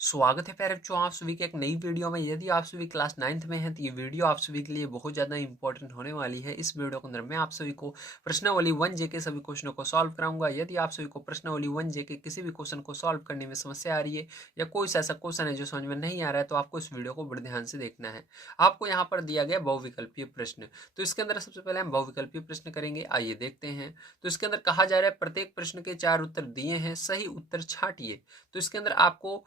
स्वागत है प्यारे बच्चों आप सभी के एक नई वीडियो में। यदि आप सभी क्लास 9th में हैं तो ये वीडियो आप सभी के लिए बहुत ज़्यादा इंपॉर्टेंट होने वाली है। इस वीडियो के अंदर मैं आप सभी को प्रश्नावली 1 के सभी क्वेश्चनों को सॉल्व कराऊंगा। यदि आप सभी को प्रश्नावली 1 के किसी भी क्वेश्चन को सॉल्व करने में समस्या आ रही है या कोई सा ऐसा क्वेश्चन है जो समझ में नहीं आ रहा है तो आपको इस वीडियो को बड़े ध्यान से देखना है। आपको यहाँ पर दिया गया बहुविकल्पीय प्रश्न, तो इसके अंदर सबसे पहले हम बहुविकल्पीय प्रश्न करेंगे। आइए देखते हैं। तो इसके अंदर कहा जा रहा है प्रत्येक प्रश्न के 4 उत्तर दिए हैं, सही उत्तर छांटिए। तो इसके अंदर आपको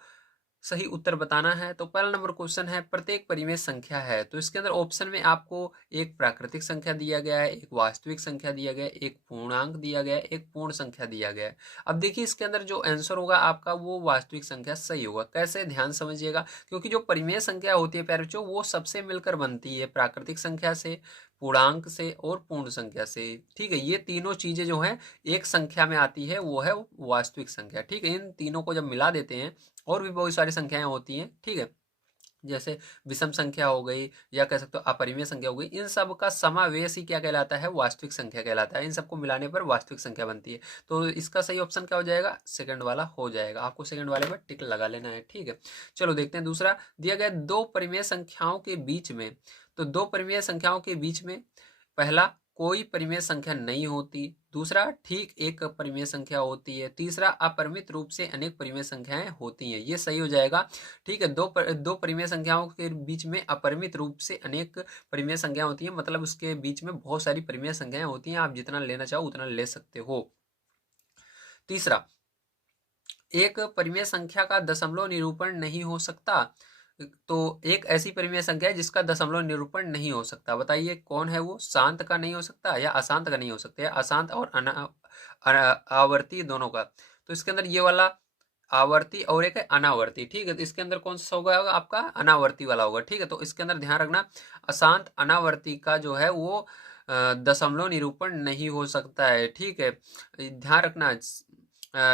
सही उत्तर बताना है। तो पहला नंबर क्वेश्चन है प्रत्येक परिमेय संख्या है। तो इसके अंदर ऑप्शन में आपको एक प्राकृतिक संख्या दिया गया है, एक वास्तविक संख्या दिया गया है, एक पूर्णांक दिया गया है, एक पूर्ण संख्या दिया गया है। अब देखिए इसके अंदर जो आंसर होगा आपका वो वास्तविक संख्या सही होगा। कैसे, ध्यान समझिएगा। क्योंकि जो परिमेय संख्या होती है प्यारे बच्चों वो सबसे मिलकर बनती है, प्राकृतिक संख्या से, पूर्णांक से और पूर्ण संख्या से। ठीक है, ये तीनों चीजें जो है एक संख्या में आती है, वो है वास्तविक संख्या। ठीक है, इन तीनों को जब मिला देते हैं, और भी बहुत सारी संख्याएं होती हैं। ठीक है, जैसे विषम संख्या हो गई या कह सकते हो अपरिमेय संख्या हो गई, इन सब का समावेश ही क्या कहलाता है, वास्तविक संख्या कहलाता है। इन सबको मिलाने पर वास्तविक संख्या बनती है। तो इसका सही ऑप्शन क्या हो जाएगा, सेकंड वाला हो जाएगा। आपको सेकंड वाले पर टिक लगा लेना है। ठीक है, चलो देखते हैं दूसरा। दिया गया दो परिमेय संख्याओं के बीच में, तो दो परिमेय संख्याओं के बीच में पहला कोई परिमेय संख्या नहीं होती, दूसरा ठीक एक परिमेय संख्या होती है, तीसरा अपरिमित रूप से अनेक परिमेय संख्याएं होती हैं। ये सही हो जाएगा। ठीक है, दो परिमेय संख्याओं के बीच में अपरिमित रूप से अनेक परिमेय संख्या होती हैं, मतलब उसके बीच में बहुत सारी परिमेय संख्याएं होती हैं। आप जितना लेना चाहो उतना ले सकते हो। तीसरा, एक परिमेय संख्या का दशमलव निरूपण नहीं हो सकता। तो एक ऐसी परिमेय संख्या है जिसका दशमलव निरूपण नहीं हो सकता। बताइए कौन है वो। शांत का नहीं हो सकता या अशांत का नहीं हो सकता, या अशांत और आवर्ती दोनों का। तो इसके अंदर ये वाला आवर्ती और एक है अनावर्ती। ठीक है, तो इसके अंदर कौन सा होगा आपका, अनावर्ती वाला होगा। ठीक है, तो इसके अंदर ध्यान रखना अशांत अनावर्ती का जो है वो दशमलव निरूपण नहीं हो सकता है। ठीक है, ध्यान रखना।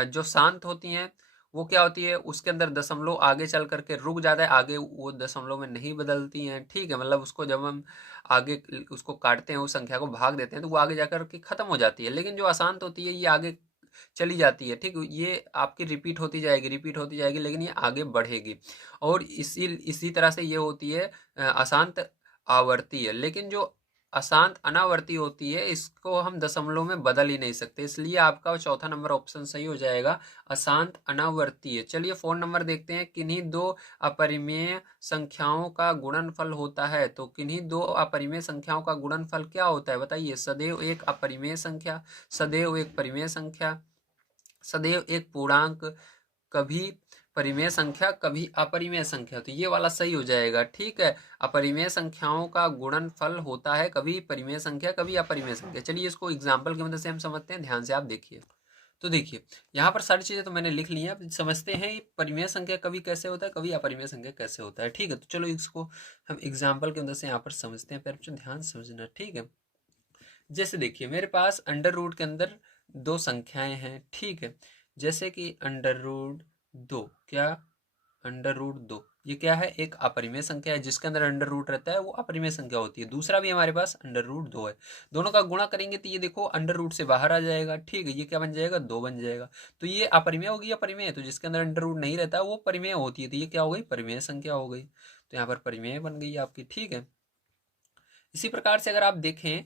जो शांत होती हैं वो क्या होती है, उसके अंदर दशमलव आगे चल करके रुक जाता है, आगे वो दशमलव में नहीं बदलती हैं। ठीक है, मतलब उसको जब हम आगे उसको काटते हैं, उस संख्या को भाग देते हैं, तो वो आगे जाकर के खत्म हो जाती है। लेकिन जो अशांत होती है ये आगे चली जाती है। ठीक, ये आपकी रिपीट होती जाएगी, रिपीट होती जाएगी, लेकिन ये आगे बढ़ेगी। और इसी तरह से ये होती है अशांत आवर्ती है। लेकिन जो अशांत अनावर्ती होती है इसको हम दशमलव में बदल ही नहीं सकते, इसलिए आपका चौथा नंबर ऑप्शन सही हो जाएगा, अशांत अनावर्ती है। चलिए 4 नंबर देखते हैं। किन्हीं दो अपरिमेय संख्याओं का गुणनफल होता है। तो किन्हीं दो अपरिमेय संख्याओं का गुणनफल क्या होता है, बताइए। सदैव एक अपरिमेय संख्या, सदैव एक परिमेय संख्या, सदैव एक पूर्णांक, कभी परिमेय संख्या कभी अपरिमेय संख्या। तो ये वाला सही हो जाएगा। ठीक है, अपरिमेय संख्याओं का गुणनफल होता है कभी परिमेय संख्या कभी अपरिमेय संख्या। चलिए इसको एग्जाम्पल की मदद से हम समझते हैं, ध्यान से आप देखिए। तो देखिए यहाँ पर सारी चीजें तो मैंने लिख ली हैं, अब समझते हैं परिमेय संख्या कभी कैसे होता है, कभी अपरिमेय संख्या कैसे होता है। ठीक है, तो चलो इसको हम एग्जाम्पल की मदद से यहाँ पर समझते हैं। पर ध्यान समझना। ठीक है, जैसे देखिए मेरे पास अंडर रूट के अंदर दो संख्याएं हैं। ठीक है, जैसे कि अंडर रूट दो, क्या, अंडर रूट दो, ये क्या है, एक अपरिमेय संख्या है। जिसके अंदर अंडर रूट रहता है वो अपरिमेय संख्या होती है। दूसरा भी हमारे पास अंडर रूट दो है। दोनों का गुणा करेंगे तो ये देखो अंडर रूट से बाहर आ जाएगा। ठीक है, ये क्या बन जाएगा, दो बन जाएगा। तो ये अपरिमेय होगी या परिमेय, तो जिसके अंदर अंडर रूट नहीं रहता वो परिमेय होती है। तो ये क्या हो गई, परिमेय संख्या हो गई। तो यहाँ पर परिमेय बन गई आपकी। ठीक है, इसी प्रकार से अगर आप देखें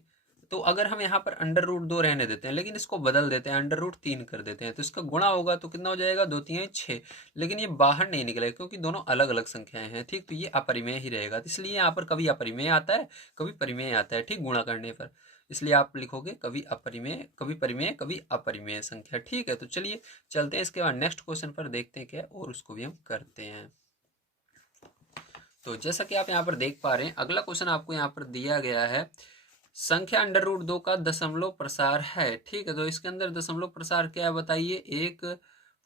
तो अगर हम यहाँ पर अंडर रूट दो रहने देते हैं लेकिन इसको बदल देते हैं, अंडर रूट तीन कर देते हैं, तो इसका गुणा होगा तो कितना हो जाएगा, दो तीन छः। लेकिन ये बाहर नहीं निकलेगा क्योंकि दोनों अलग अलग संख्याएं हैं। ठीक, तो ये अपरिमेय ही रहेगा। तो इसलिए यहाँ पर कभी अपरिमेय आता है कभी परिमेय आता है। ठीक, गुणा करने पर, इसलिए आप लिखोगे कभी अपरिमेय कभी परिमेय कभी अपरिमेय संख्या। ठीक है, तो चलिए चलते हैं इसके बाद नेक्स्ट क्वेश्चन पर, देखते हैं क्या और उसको भी हम करते हैं। तो जैसा कि आप यहाँ पर देख पा रहे हैं अगला क्वेश्चन आपको यहाँ पर दिया गया है, संख्या अंडर रूट दो का दशमलव प्रसार है। ठीक है, तो इसके अंदर दशमलव प्रसार क्या है बताइए, एक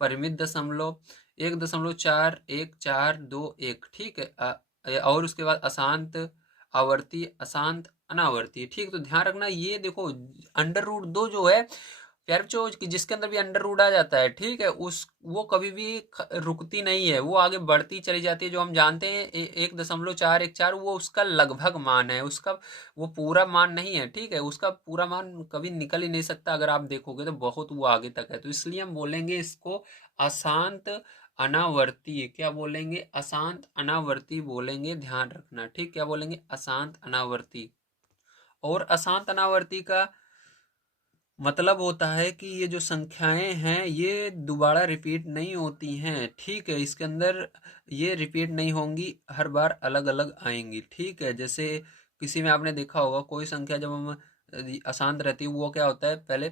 परिमित दशमलव, 1.4 1 4 2 1। ठीक है, और उसके बाद अशांत आवर्ती अशांत अनावर्ती। ठीक, तो ध्यान रखना ये देखो अंडर रूट दो जो है प्यारे बच्चों कि जिसके अंदर भी अंडर रूट आ जाता है, ठीक है, उस वो कभी भी रुकती नहीं है, वो आगे बढ़ती चली जाती है। जो हम जानते हैं 1.414 वो उसका लगभग मान है, उसका वो पूरा मान नहीं है। ठीक है, उसका पूरा मान कभी निकल ही नहीं सकता। अगर आप देखोगे तो बहुत वो आगे तक है। तो इसलिए हम बोलेंगे इसको अशांत अनावर्ती, क्या बोलेंगे, अशांत अनावर्ती बोलेंगे, ध्यान रखना, ठीक, क्या बोलेंगे, अशांत अनावर्ती। और अशांत अनावर्ती का मतलब होता है कि ये जो संख्याएं हैं ये दोबारा रिपीट नहीं होती हैं, ठीक है, इसके अंदर ये रिपीट नहीं होंगी, हर बार अलग अलग आएंगी, ठीक है। जैसे किसी में आपने देखा होगा कोई संख्या जब हम अशांत रहती है वो क्या होता है, पहले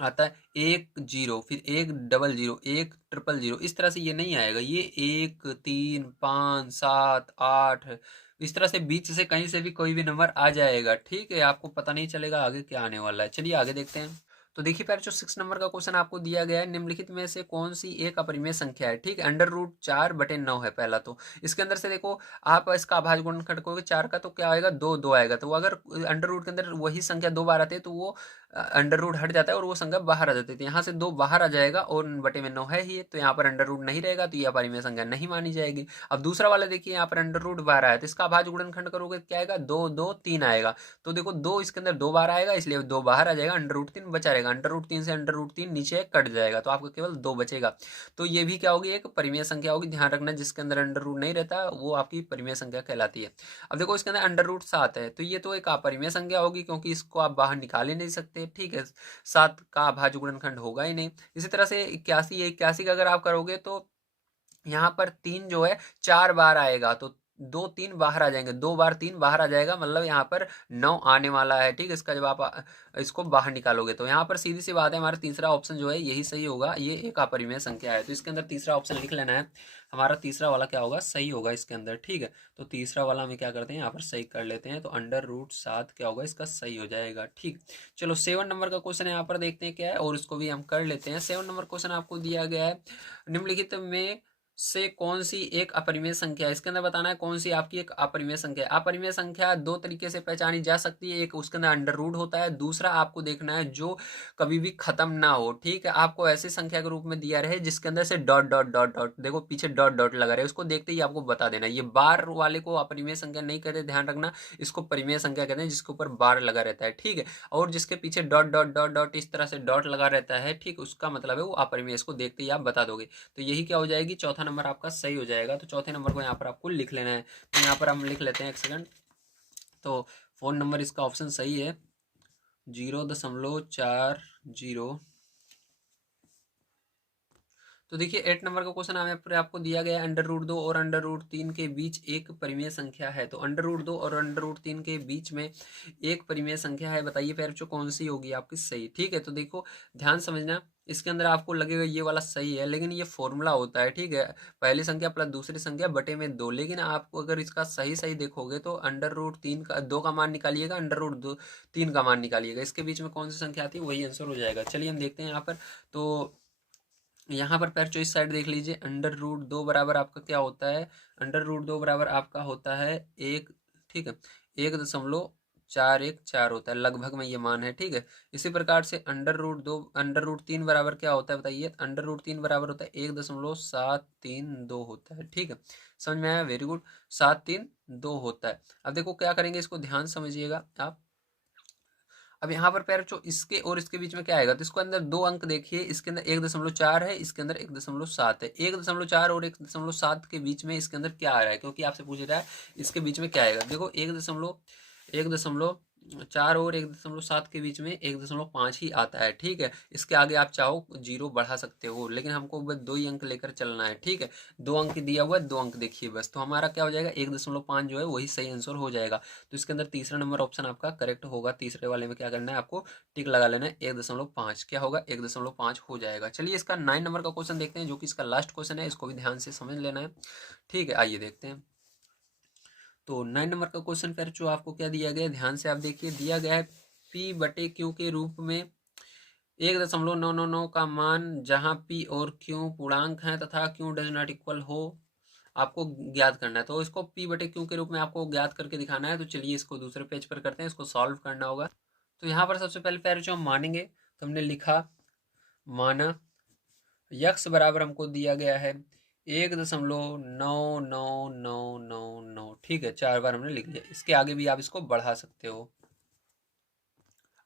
आता है 1 0, फिर 1 0 0, 1 0 0 0, इस तरह से ये नहीं आएगा, ये 1 3 5 7 8, इस तरह से बीच से कहीं से भी कोई भी नंबर आ जाएगा, ठीक है, आपको पता नहीं चलेगा आगे क्या आने वाला है। चलिए आगे देखते हैं। तो देखिए पहले जो 6 नंबर का क्वेश्चन आपको दिया गया है, निम्नलिखित में से कौन सी एक अपरिमेय संख्या है, ठीक है, √4/9 है पहला। तो इसके अंदर से देखो, आप इसका अभाज्य गुणनखंड करोगे 4 का तो क्या आएगा, 2 2 आएगा। तो अगर अंडर रूट के अंदर वही संख्या 2 बार आती है तो वो अंडर रूट हट जाता है और वो संख्या बाहर आ जाती है। तो यहाँ से 2 बाहर आ जाएगा और बटे में 9 है ही, तो यहाँ पर अंडर रूट नहीं रहेगा, तो ये अपरिमेय संख्या नहीं मानी जाएगी। अब दूसरा वाला देखिए, यहाँ पर अंडर रूट बाहर आया तो इसका अभाज्य गुणनखंड करोगे क्या आएगा, 2 2 3 आएगा। तो देखो 2 इसके अंदर 2 बार आएगा, इसलिए 2 बाहर आ जाएगा, अंडर रूट 3 बचा रहेगा, अंडर रूट 3 से अंडर रूट 3 नीचे कट जाएगा, तो आपको केवल 2 बचेगा। तो ये भी क्या होगी, एक परिमेय संख्या होगी, ध्यान रखना, जिसके अंदर अंडर रूट नहीं रहता वो आपकी परिमेय संख्या कहलाती है। अब देखो इसके अंदर अंडर रूट 7 है, तो ये तो एक अपरिमेय संख्या होगी क्योंकि इसको आप बाहर निकाल ही नहीं सकते, ठीक है, 7 का अभाज्य गुणनखंड होगा ही नहीं। इसी तरह से 81 का अगर आप करोगे तो यहाँ पर 3 जो है 4 बार आएगा, तो 2 3 बाहर आ जाएंगे, 2 बार 3 बाहर आ जाएगा, मतलब यहाँ पर 9 आने वाला है, ठीक है। इसका जब आप इसको बाहर निकालोगे तो यहाँ पर सीधी सी बात है, हमारा तीसरा ऑप्शन जो है यही सही होगा, ये एक अपरिमेय संख्या है, तो इसके अंदर तीसरा ऑप्शन लिख लेना है, हमारा तीसरा वाला क्या होगा, सही होगा इसके अंदर, ठीक है। तो तीसरा वाला हमें क्या करते हैं, यहाँ पर सही कर लेते हैं, तो अंडर रूट 7 क्या होगा, इसका सही हो जाएगा, ठीक। चलो 7 नंबर का क्वेश्चन यहाँ पर देखते हैं क्या है, और इसको भी हम कर लेते हैं। 7 नंबर क्वेश्चन आपको दिया गया है, निम्नलिखित में से कौन सी एक अपरिमेय संख्या है, इसके अंदर बताना है कौन सी आपकी एक अपरिमेय संख्या है। अपरिमेय संख्या दो तरीके से पहचानी जा सकती है, एक उसके अंदर अंडर रूट होता है, दूसरा आपको देखना है जो कभी भी खत्म ना हो, ठीक है, आपको ऐसी संख्या के रूप में दिया रहे जिसके अंदर से डॉट डॉट डॉट डॉट, देखो पीछे डॉट डॉट लगा रहे, उसको देखते ही आपको बता देना। ये बार वाले को अपरिमेय संख्या नहीं कहते, ध्यान रखना, इसको परिमेय संख्या कहते हैं जिसके ऊपर बार लगा रहता है, ठीक है, और जिसके पीछे डॉट डॉट डॉट डॉट इस तरह से डॉट लगा रहता है, ठीक, उसका मतलब है वो अपरिमेय, इसको देखते ही आप बता दोगे। तो यही क्या हो जाएगी, चौथा नंबर आपका सही हो जाएगा। तो चौथे नंबर को यहाँ पर आपको लिख लेना है, तो यहाँ पर हम लिख लेते हैं, एक सेकंड। तो फोन नंबर इसका ऑप्शन सही है, 0.40। तो देखिए 8 नंबर का क्वेश्चन हमें पर आपको दिया गया है, अंडर रूट 2 और अंडर रूट 3 के बीच एक परिमेय संख्या है। तो अंडर रूट 2 और अंडर रूट 3 के बीच में एक परिमेय संख्या है, बताइए फिर जो कौन सी होगी आपकी सही, ठीक है। तो देखो ध्यान समझना, इसके अंदर आपको लगेगा ये वाला सही है, लेकिन ये फॉर्मूला होता है, ठीक है, पहली संख्या प्लस दूसरी संख्या बटे में 2, लेकिन आपको अगर इसका सही सही देखोगे तो अंडर रूट 3 का 2 का मान निकालिएगा, अंडर रूट 3 का मान निकालिएगा, इसके बीच में कौन सी संख्या आती है वही आंसर हो जाएगा। चलिए हम देखते हैं यहाँ पर। तो यहाँ पर पैर इस साइड देख लीजिए, अंडर रूट 2 बराबर आपका क्या होता है, अंडर रूट 2 बराबर आपका होता है 1, ठीक है, 1.414 होता है, लगभग में ये मान है, ठीक है। इसी प्रकार से अंडर रूट 3 बराबर क्या होता है बताइए, अंडर रूट 3 बराबर होता है 1.732 होता है, ठीक है, समझ में आया, वेरी गुड, 732 होता है। अब देखो क्या करेंगे, इसको ध्यान समझिएगा आप। अब यहाँ पर पैर जो इसके और इसके बीच में क्या आएगा, तो इसको अंदर 2 अंक देखिए, इसके अंदर 1.4 है, इसके अंदर 1.7 है, 1.4 और 1.7 के बीच में इसके अंदर क्या आ रहा है, क्योंकि आपसे पूछ रहा है इसके बीच में क्या आएगा। देखो 1.4 और 1.7 के बीच में 1.5 ही आता है, ठीक है। इसके आगे आप चाहो 0 बढ़ा सकते हो, लेकिन हमको बस 2 ही अंक लेकर चलना है, ठीक है, 2 अंक दिया हुआ है, 2 अंक देखिए बस, तो हमारा क्या हो जाएगा, 1.5 जो है वही सही आंसर हो जाएगा। तो इसके अंदर तीसरा नंबर ऑप्शन आपका करेक्ट होगा, तीसरे वाले में क्या करना है आपको, टिक लगा लेना है, 1.5 क्या होगा, 1.5 हो जाएगा। चलिए इसका 9 नंबर का क्वेश्चन देखते हैं, जो कि इसका लास्ट क्वेश्चन है, इसको भी ध्यान से समझ लेना है, ठीक है, आइए देखते हैं। तो 9 नंबर का क्वेश्चन फिर जो आपको क्या दिया गया है, ध्यान से आप देखिए, दिया गया है P/Q के रूप में 1.999 का मान, जहां P और Q पूर्णांक हैं तथा Q डज नॉट इक्वल हो, आपको ज्ञात करना है। तो इसको P/Q के रूप में आपको ज्ञात करके दिखाना है। तो चलिए इसको दूसरे पेज पर करते हैं, इसको सॉल्व करना होगा। तो यहाँ पर सबसे पहले पैर जो हम मानेंगे, तो हमने लिखा, माना, यक्स बराबर हमको दिया गया है 1.9999, ठीक है, 4 बार हमने लिख लिया, इसके आगे भी आप इसको बढ़ा सकते हो।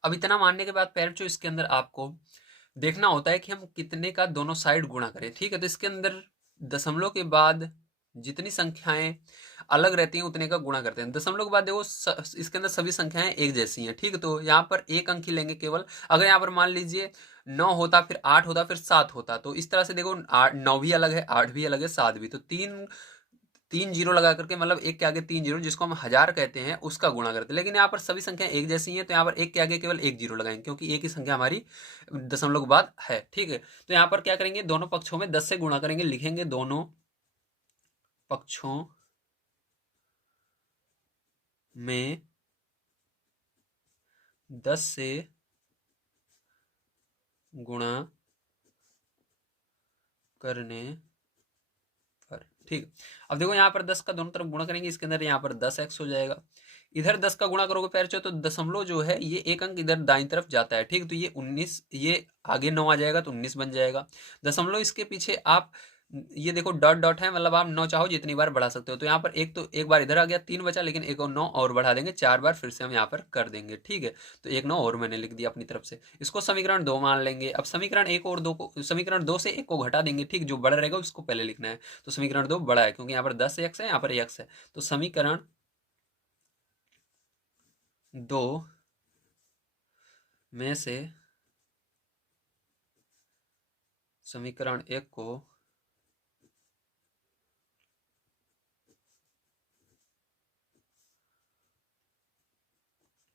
अब इतना मानने के बाद पैर जो इसके अंदर आपको देखना होता है कि हम कितने का दोनों साइड गुणा करें, ठीक है। तो इसके अंदर दशमलव के बाद जितनी संख्याएं अलग रहती हैं उतने का गुणा करते हैं। दशमलव के बाद देखो इसके अंदर सभी संख्याएं एक जैसी हैं, ठीक है। तो यहाँ पर एक अंक ही लेंगे केवल। अगर यहाँ पर मान लीजिए 9 होता, फिर 8 होता, फिर 7 होता, तो इस तरह से देखो 9 भी अलग है, 8 भी अलग है, 7 भी। तो तीन तीन जीरो लगा करके, मतलब एक के आगे तीन जीरो, जिसको हम हजार कहते हैं, उसका गुणा करते हैं। लेकिन यहाँ पर सभी संख्या एक जैसी हैं, तो यहाँ पर एक के आगे केवल एक जीरो लगाएंगे, क्योंकि एक ही संख्या हमारी दशमलव के बाद है, ठीक है। तो यहाँ पर क्या करेंगे, दोनों पक्षों में 10 से गुणा करेंगे, लिखेंगे दोनों पक्षों में 10 से गुणा करने पर, ठीक। अब देखो यहाँ पर 10 का दोनों तरफ गुणा करेंगे, इसके अंदर यहाँ पर 10x हो जाएगा। इधर 10 का गुणा करोगे पैर, तो दशमलव जो है ये एक अंक इधर दाईं तरफ जाता है, ठीक। तो ये 19, ये आगे 9 आ जाएगा तो 19 बन जाएगा। दशमलव इसके पीछे आप ये देखो डॉट डॉट है, मतलब आप 9 चाहो जितनी बार बढ़ा सकते हो। तो यहाँ पर एक, तो एक बार इधर आ गया, 3 बचा, लेकिन एक और 9 और बढ़ा देंगे, 4 बार फिर से हम यहाँ पर कर देंगे, ठीक है। तो एक 9 और मैंने लिख दिया अपनी तरफ से। इसको समीकरण 2 मान लेंगे। अब समीकरण 1 और 2 को, समीकरण 2 से 1 को घटा देंगे, ठीक। जो बड़ा रहेगा उसको पहले लिखना है। तो समीकरण 2 बड़ा है, क्योंकि यहाँ पर 10x है, यहाँ पर x है। तो समीकरण 2 में से समीकरण 1 को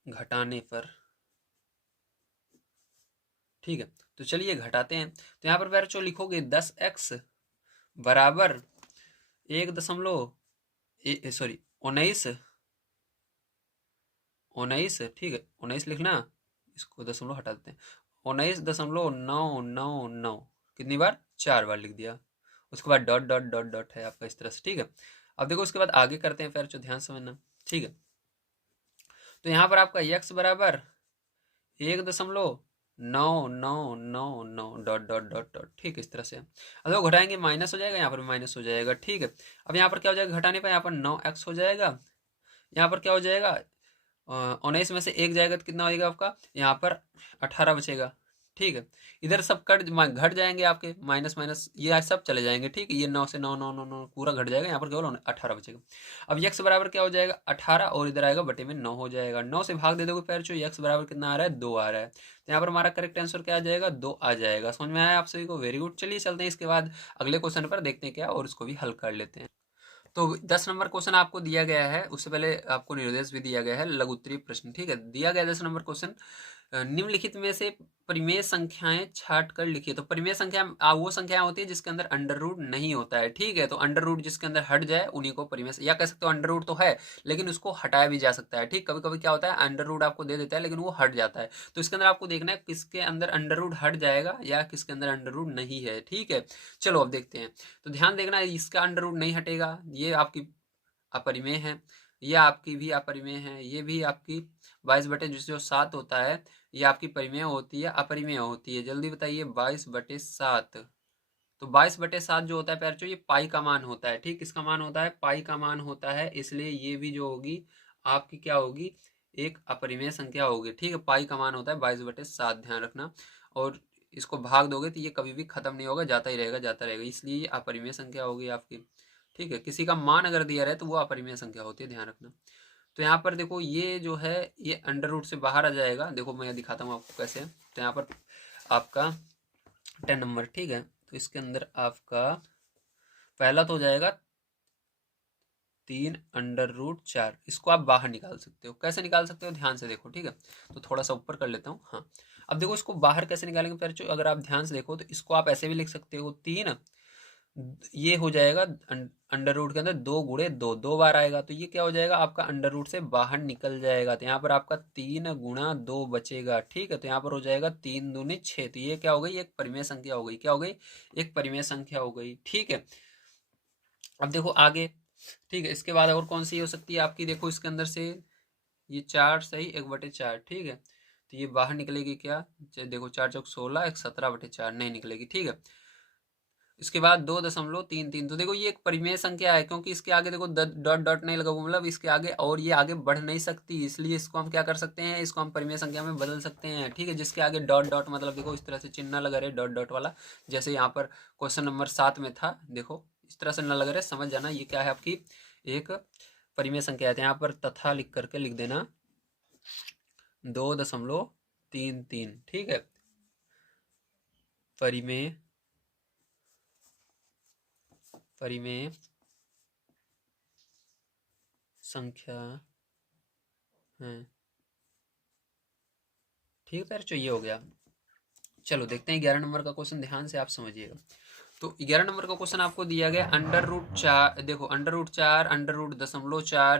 घटाने पर, ठीक है। तो चलिए घटाते हैं। तो यहाँ पर बच्चों लिखोगे 10x बराबर 19, 19, ठीक है, 19 लिखना। इसको दशमलव हटा देते हैं। 19.999, कितनी बार, 4 बार लिख दिया। उसके बाद डॉट डॉट डॉट डॉट है आपका, इस तरह से, ठीक है। अब देखो उसके बाद आगे करते हैं, फिर जो ध्यान समझना, ठीक है। तो यहाँ पर आपका x बराबर 1.999 डॉट डॉट डॉट डॉट, ठीक है, इस तरह से। अब देखो घटाएंगे, माइनस हो जाएगा, यहाँ पर माइनस हो जाएगा, ठीक है। अब यहाँ पर क्या हो जाएगा घटाने पर, यहाँ पर 9x हो जाएगा। यहाँ पर क्या हो जाएगा, 19 में से एक जाएगा तो कितना होगा आपका, यहाँ पर 18 बचेगा, ठीक है। इधर सब घट जाएंगे आपके, माइनस माइनस ये सब चले जाएंगे, ठीक है। ये 9 से 9 9 9 9 पूरा घट जाएगा, यहाँ पर केवल 18 बचेगा। अब x बराबर क्या हो जाएगा, 18, और इधर आएगा बटे में 9 हो जाएगा। 9 से भाग दे दोगे पैर, जो x बराबर कितना आ रहा है, 2 आ रहा है। तो यहाँ पर हमारा करेक्ट आंसर क्या आ जाएगा, 2 आ जाएगा। समझ में आया आप सभी को, वेरी गुड। चलिए चलते हैं इसके बाद अगले क्वेश्चन पर, देखते हैं क्या, और उसको भी हल कर लेते हैं। तो 10 नंबर क्वेश्चन आपको दिया गया है, उससे पहले आपको निर्देश भी दिया गया है, लघु उत्तरीय प्रश्न, ठीक है। दिया गया 10 नंबर क्वेश्चन, निम्नलिखित में से परिमेय संख्याएं छाट कर लिखिए। तो परिमेय संख्या वो संख्याएं होती है जिसके अंदर अंडर रूट नहीं होता है, ठीक है। तो अंडर रूट जिसके अंदर हट जाए उन्हीं को परिमेय, या कह सकते हो अंडर रूट तो है लेकिन उसको हटाया भी जा सकता है, ठीक। कभी कभी क्या होता है, अंडर रूट आपको दे देता है लेकिन वो हट जाता है। तो इसके अंदर आपको देखना है किसके अंदर अंडर रूट हट जाएगा या किसके अंदर अंडर रूट नहीं है, ठीक है। चलो अब देखते हैं। तो ध्यान देखना, इसका अंडर रूट नहीं हटेगा, ये आपकी अपरिमेय है, ये आपकी भी अपरिमेय है, ये भी आपकी 22/7 होता है, ये आपकी परिमेय होती है, अपरिमेय होती है। जल्दी बताइए, 22/7। तो 22/7 जो होता है प्यारे, ये पाई का मान होता है, ठीक। किसका मान होता है, पाई का मान होता है, इसलिए ये भी जो होगी आपकी क्या होगी, एक अपरिमेय संख्या होगी, ठीक है। पाई का मान होता है 22/7, ध्यान रखना। और इसको भाग दोगे तो ये कभी भी खत्म नहीं होगा, जाता ही रहेगा, जाता रहेगा, इसलिए ये अपरिमेय संख्या होगी आपकी, ठीक है। किसी का मान अगर दिया रहे तो वो अपरिमेय संख्या होती है, ध्यान रखना। तो यहाँ पर देखो ये जो है ये अंडर रूट से बाहर आ जाएगा, देखो मैं दिखाता हूँ आपको कैसे। तो यहाँ पर आपका 10 नंबर, ठीक है। तो इसके अंदर आपका पहला तो हो जाएगा 3√4, इसको आप बाहर निकाल सकते हो। कैसे निकाल सकते हो, ध्यान से देखो, ठीक है। तो थोड़ा सा ऊपर कर लेता हूँ, हाँ। अब देखो इसको बाहर कैसे निकालेंगे फिर, अगर आप ध्यान से देखो तो इसको आप ऐसे भी लिख सकते हो, 3, ये हो जाएगा अंडर रूट के अंदर 2 × 2, 2 बार आएगा, तो ये क्या हो जाएगा आपका अंडर रूट से बाहर निकल जाएगा। तो यहाँ पर आपका 3 × 2 बचेगा, ठीक है। तो यहाँ पर हो जाएगा 3 दूनी 6, तो ये क्या हो गई, एक परिमेय संख्या हो गई, क्या हो गई, एक परिमेय संख्या हो गई, ठीक है। अब देखो आगे, ठीक है। इसके बाद और कौन सी हो सकती है आपकी, देखो इसके अंदर से ये 4 सही 1/4, ठीक है। तो ये बाहर निकलेगी क्या, देखो 4 × 4 = 16, 1 17/4 नहीं निकलेगी, ठीक है। इसके बाद 2.33। तो देखो ये एक परिमेय संख्या है, क्योंकि इसके आगे देखो डॉट डॉट नहीं लगा हुआ, मतलब इसके आगे और ये आगे बढ़ नहीं सकती, इसलिए इसको हम क्या कर सकते हैं, इसको हम परिमेय संख्या में बदल सकते हैं। ठीक है, जिसके आगे डॉट डॉट मतलब देखो इस तरह से चिन्ह लगा रहे डॉट डॉट वाला, जैसे यहाँ पर क्वेश्चन नंबर 7 में था, देखो इस तरह से न लग रहे, समझ जाना ये क्या है, आपकी एक परिमेय संख्या है। यहाँ पर तथा लिख करके लिख देना 2.33। ठीक है, परिमेय संख्या है। ठीक है, ये हो गया। चलो देखते हैं 11 नंबर का क्वेश्चन, ध्यान से आप समझिएगा। तो 11 नंबर का क्वेश्चन आपको दिया गया √4, देखो √4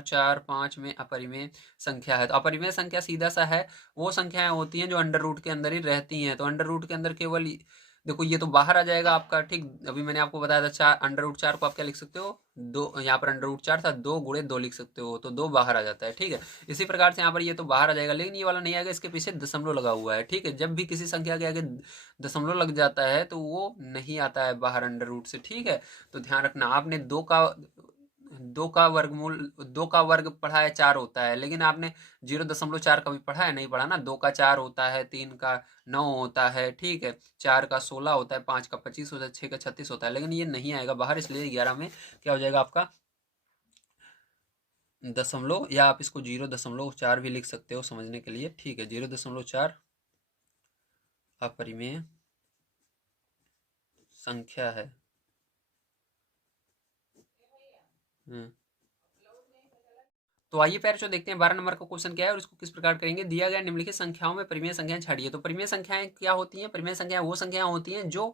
√4 में अपरिमेय संख्या है। तो अपरिमेय संख्या सीधा सा है, वो संख्याएं होती हैं जो अंडर रूट के अंदर ही रहती हैं। तो अंडर रूट के अंदर केवल देखो ये तो बाहर आ जाएगा आपका। ठीक, अभी मैंने आपको बताया था 4 √4 को आप क्या लिख सकते हो, 2, यहाँ पर √4 था, 2 × 2 लिख सकते हो, तो 2 बाहर आ जाता है। ठीक है, इसी प्रकार से यहाँ पर ये तो बाहर आ जाएगा, लेकिन ये वाला नहीं आएगा, इसके पीछे दशमलव लगा हुआ है। ठीक है, जब भी किसी संख्या के आगे दशमलव लग जाता है तो वो नहीं आता है बाहर अंडर रूट से। ठीक है, तो ध्यान रखना, आपने 2 का वर्गमूल, 2 का वर्ग पढ़ा है 4 होता है, लेकिन आपने 0.4 कभी पढ़ा है, नहीं पढ़ा ना। 2 का 4 होता है, 3 का 9 होता है, ठीक है, 4 का 16 होता है, 5 का 25 होता है, 6 का 36 होता है, लेकिन ये नहीं आएगा बाहर, इसलिए 11 में क्या हो जाएगा आपका दशमलव, या आप इसको 0.4 भी लिख सकते हो समझने के लिए। ठीक है, 0.4 अपरिमेय संख्या है। तो आइए पैर देखते हैं 12 नंबर का क्वेश्चन क्या है और इसको किस प्रकार करेंगे। दिया गया निम्नलिखित संख्याओं में परिमेय संख्याएं छाड़िए। तो परिमेय संख्याएं क्या होती हैं, परिमेय संख्याएं वो संख्याएं होती हैं जो